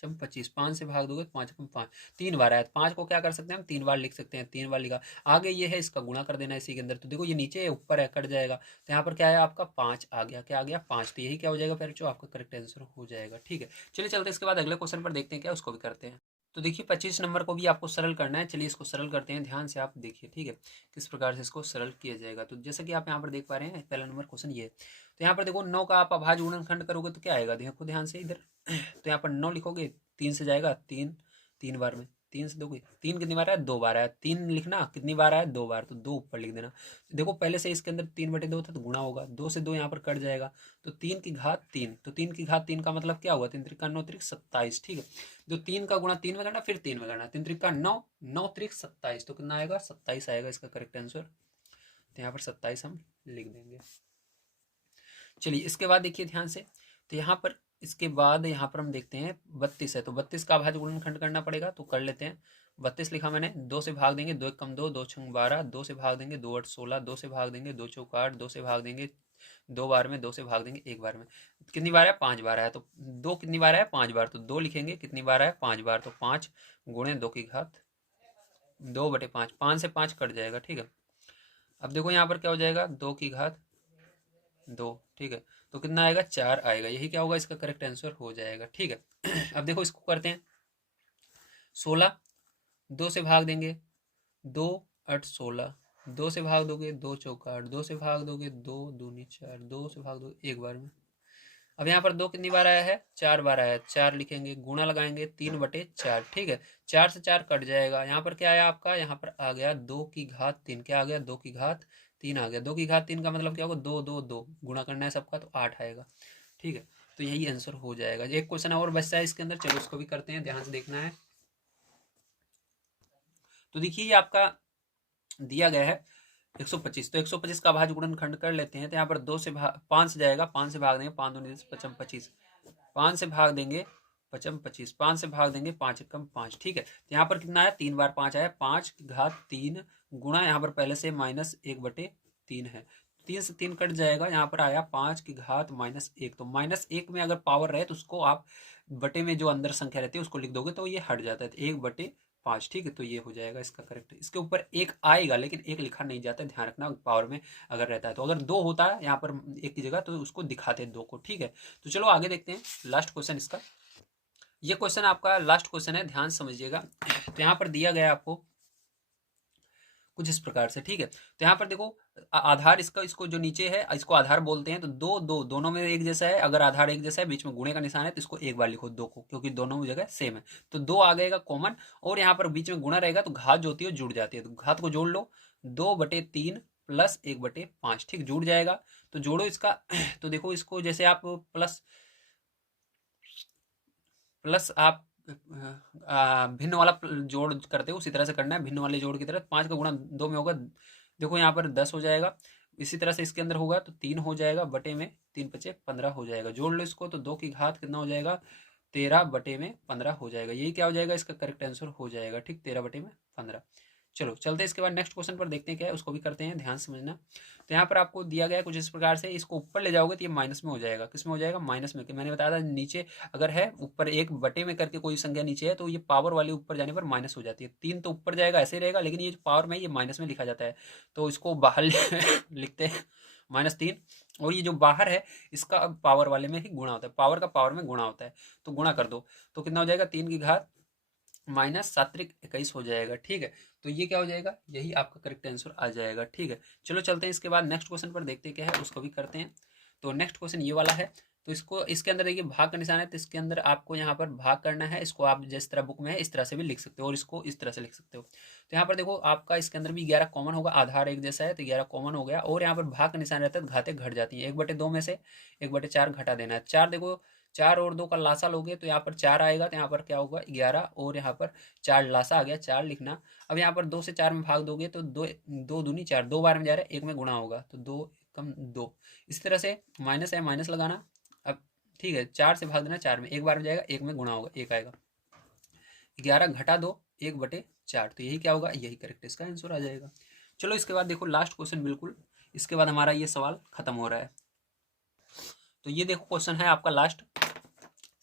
25, 5 से भाग दोगे तो 5 5, 3 बार आया। 5 को क्या कर सकते हैं हम, 3 बार लिख सकते हैं, 3 बार लिखा। आगे ये है, इसका गुणा कर देना इसी के अंदर। तो देखो ये नीचे है ऊपर है, कट जाएगा। तो यहाँ पर क्या है आपका 5 आ गया, क्या आ गया 5। तो यही क्या हो जाएगा फिर जो आपका करेक्ट आंसर हो जाएगा, ठीक है। चलिए चलते इसके बाद अगले क्वेश्चन पर देखते हैं क्या, उसको भी करते हैं। तो देखिए 25 नंबर को भी आपको सरल करना है, चलिए इसको सरल करते हैं, ध्यान से आप देखिए, ठीक है, किस प्रकार से इसको सरल किया जाएगा। तो जैसा कि आप यहाँ पर देख पा रहे हैं, पहला नंबर क्वेश्चन ये है। तो यहाँ पर देखो 9 का आप अभाज्य गुणनखंड करोगे तो क्या आएगा, देखो ध्यान से इधर। तो यहाँ पर 9 लिखोगे, 3 से जाएगा, 3 3 बार में, 3 से दोगे, 3 कितनी बार आया, 2 बार आया। 3 लिखना कितनी बार आया, 2 बार, तो 2 ऊपर लिख देना। देखो पहले से इसके अंदर 3/2 था तो गुणा होगा, 2 से 2 यहाँ पर कट जाएगा, तो 3 की घात 3। तो 3 की घात 3 का मतलब क्या हुआ, 3 त्रिका 9 त्रिक 27, ठीक है। जो 3 का गुणा 3 में करना, फिर 3 में करना, 3 त्रिका 9, 9 त्रिक 27, तो कितना आएगा, 27 आएगा इसका करेक्ट आंसर। तो यहाँ पर 27 हम लिख देंगे। चलिए इसके बाद देखिए ध्यान से, तो यहाँ पर इसके बाद यहाँ पर हम देखते हैं 32 है, तो 32 का अभाज्य गुणनखंड करना पड़ेगा, तो कर लेते हैं। 32 लिखा मैंने, 2 से भाग देंगे, 2 कम 2, 2 छंग 12, 2 से भाग देंगे, 2 8 16, 2 से भाग देंगे, 2 चौक 8, 2 से भाग देंगे 2 बार में, 2 से भाग देंगे 1 बार में। कितनी बार है? 5 बार है, तो 2 कितनी बार है? 5 बार, तो 2 लिखेंगे। कितनी बार है? 5 बार, तो 5 गुणे 2 की घात 2/5, 5 से 5 कट जाएगा, ठीक है। अब देखो यहाँ पर क्या हो जाएगा, 2 की घात 2, ठीक है। तो कितना आएगा? 4 आएगा। यही क्या होगा? इसका करेक्ट आंसर हो जाएगा, ठीक है। अब देखो इसको करते हैं। 16, 2 से भाग देंगे, 2 8 16, 2 से भाग दोगे 2 चौका 8, 2 से भाग दोगे 2 दूनी 4, 2 से भाग दोगे 1 बार में। अब यहाँ पर 2 कितनी बार आया है? 4 बार आया है, 4 लिखेंगे, गुणा लगाएंगे 3/4, ठीक है। 4 से 4 कट जाएगा। यहाँ पर क्या आया आपका? यहाँ पर आ गया 2 की घात 3। क्या आ गया? 2 की घात 3 आ गया। 2 की घात 3 का मतलब क्या होगा? 2 2 2 गुणा करना है सबका, तो 8 आएगा, ठीक है। तो यही आंसर हो जाएगा। एक क्वेश्चन और बचता है इसके अंदर, चलो उसको भी करते हैं, ध्यान से देखना है। तो देखिए ये आपका दिया गया है 125, तो 125 का अभाज्य गुणनखंड कर लेते हैं। तो यहाँ पर 2 से 5 से जाएगा, 5 से भाग देंगे, 5 दूनी 25, 5 से भाग देंगे 25, 5 से भाग देंगे 5 एकम 5, ठीक है। तो यहाँ पर कितना आया? 3 बार 5 आया, 5 की घात 3 गुणा यहाँ पर पहले से -1/3 है, 3 से 3 कट जाएगा। यहाँ पर आया 5 की घात -1, तो -1 में अगर पावर रहे तो उसको आप बटे में जो अंदर संख्या रहती है उसको लिख दोगे तो ये हट जाता है, तो 1/5, ठीक है। तो ये हो जाएगा इसका करेक्ट। इसके ऊपर 1 आएगा लेकिन 1 लिखा नहीं जाता, ध्यान रखना पावर में अगर रहता है तो। अगर 2 होता है यहाँ पर 1 की जगह तो उसको दिखाते हैं 2 को, ठीक है। तो चलो आगे देखते हैं लास्ट क्वेश्चन इसका। ये क्वेश्चन आपका लास्ट क्वेश्चन है, ध्यान समझिएगा। तो यहाँ पर दिया गया आपको कुछ इस प्रकार से, ठीक है। तो यहाँ पर देखो आधार इसका, इसको जो नीचे है इसको आधार बोलते हैं, तो दो दो दोनों में एक जैसा है। अगर आधार एक जैसा है, बीच में गुणे का निशान है, तो इसको एक बार लिखो 2 को, क्योंकि दोनों जगह सेम है। तो 2 आ गएगा कॉमन, और यहाँ पर बीच में गुणा रहेगा तो घात जो होती है जुड़ जाती है, तो घात को जोड़ लो, 2/3 प्लस 1/5, ठीक, जुड़ जाएगा। तो जोड़ो इसका। तो देखो इसको जैसे आप प्लस प्लस आप भिन्न वाला जोड़ करते हो उसी तरह से करना है, भिन्न वाले जोड़ की तरह। 5 का गुणा 2 में होगा, देखो यहाँ पर 10 हो जाएगा। इसी तरह से इसके अंदर होगा तो 3 हो जाएगा, बटे में 3×5 = 15 हो जाएगा। जोड़ लो इसको, तो 2 की घात कितना हो जाएगा? 13/15 हो जाएगा। यही क्या हो जाएगा? इसका करेक्ट आंसर हो जाएगा, ठीक, 13/15। चलो चलते हैं इसके बाद नेक्स्ट क्वेश्चन पर, देखते हैं क्या है, उसको भी करते हैं, ध्यान समझना। तो यहाँ पर आपको दिया गया है कुछ इस प्रकार से, इसको ऊपर ले जाओगे तो ये माइनस में हो जाएगा। किस में हो जाएगा? माइनस में। कि मैंने बताया था नीचे अगर है, ऊपर 1 बटे में करके कोई संख्या नीचे है तो ये पावर वाली ऊपर जाने पर माइनस हो जाती है। 3 तो ऊपर जाएगा ऐसे ही रहेगा, लेकिन ये जो पावर में ये माइनस में लिखा जाता है, तो इसको बाहर लिखते हैं -3। और ये जो बाहर है इसका पावर वाले में ही गुणा होता है, पावर का पावर में गुणा होता है, तो गुणा कर दो तो कितना हो जाएगा? 3 की घात -7×21 हो जाएगा, ठीक है। तो ये क्या हो जाएगा? यही आपका करेक्ट आंसर आ जाएगा, ठीक है। चलो चलते हैं इसके बाद नेक्स्ट क्वेश्चन पर, देखते हैं क्या है, उसको भी करते हैं। तो नेक्स्ट क्वेश्चन ये वाला है। तो इसको, इसके अंदर देखिए भाग का निशान है, तो इसके अंदर आपको यहाँ पर भाग करना है। इसको आप जिस तरह बुक में है इस तरह से भी लिख सकते हो, और इसको इस तरह से लिख सकते हो। तो यहाँ पर देखो आपका इसके अंदर भी 11 कॉमन होगा, आधार एक जैसा है तो 11 कॉमन हो गया। और यहाँ पर भाग का निशान रहता है तो घातें घट जाती हैं। 1/2 में से 1/4 घटा देना है। 4 देखो, 4 और 2 का लासा लोगे तो यहाँ पर 4 आएगा, तो यहाँ पर क्या होगा? 11, और यहाँ पर 4 लासा आ गया, 4 लिखना। अब यहाँ पर 2 से 4 में भाग दोगे तो 2 2 दूनी 4, 2 बार में जा रहा है, 1 में गुणा होगा, तो 2 कम 2। इसी तरह से माइनस है, माइनस लगाना। अब ठीक है, 4 से भाग देना 4 में, 1 बार में जाएगा, 1 में गुणा होगा, 1 आएगा। 11 घटा 2, 1/4, तो यही क्या होगा? यही करेक्ट इसका आंसर आ जाएगा। चलो इसके बाद देखो लास्ट क्वेश्चन, बिल्कुल इसके बाद हमारा ये सवाल खत्म हो रहा है। तो ये देखो क्वेश्चन है आपका लास्ट,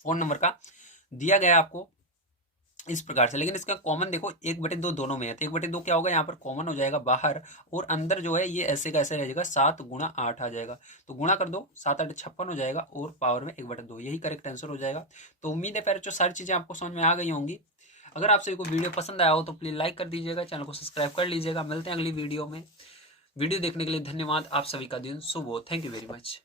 फोन नंबर का दिया गया आपको इस प्रकार से, लेकिन इसका कॉमन देखो 1/2 दोनों में है, तो 1/2 क्या होगा? यहाँ पर कॉमन हो जाएगा बाहर, और अंदर जो है ये ऐसे का ऐसे रह जाएगा, 7 × 8 आ जाएगा। तो गुणा कर दो, 7 8 56 हो जाएगा, और पावर में 1/2, यही करेक्ट आंसर हो जाएगा। तो उम्मीद है प्यारे जो सारी चीज़ें आपको समझ में आ गई होंगी। अगर आप सभी को वीडियो पसंद आया हो तो प्लीज़ लाइक कर दीजिएगा, चैनल को सब्सक्राइब कर लीजिएगा। मिलते हैं अगली वीडियो में। वीडियो देखने के लिए धन्यवाद। आप सभी का दिन शुभ हो। Thank you very much.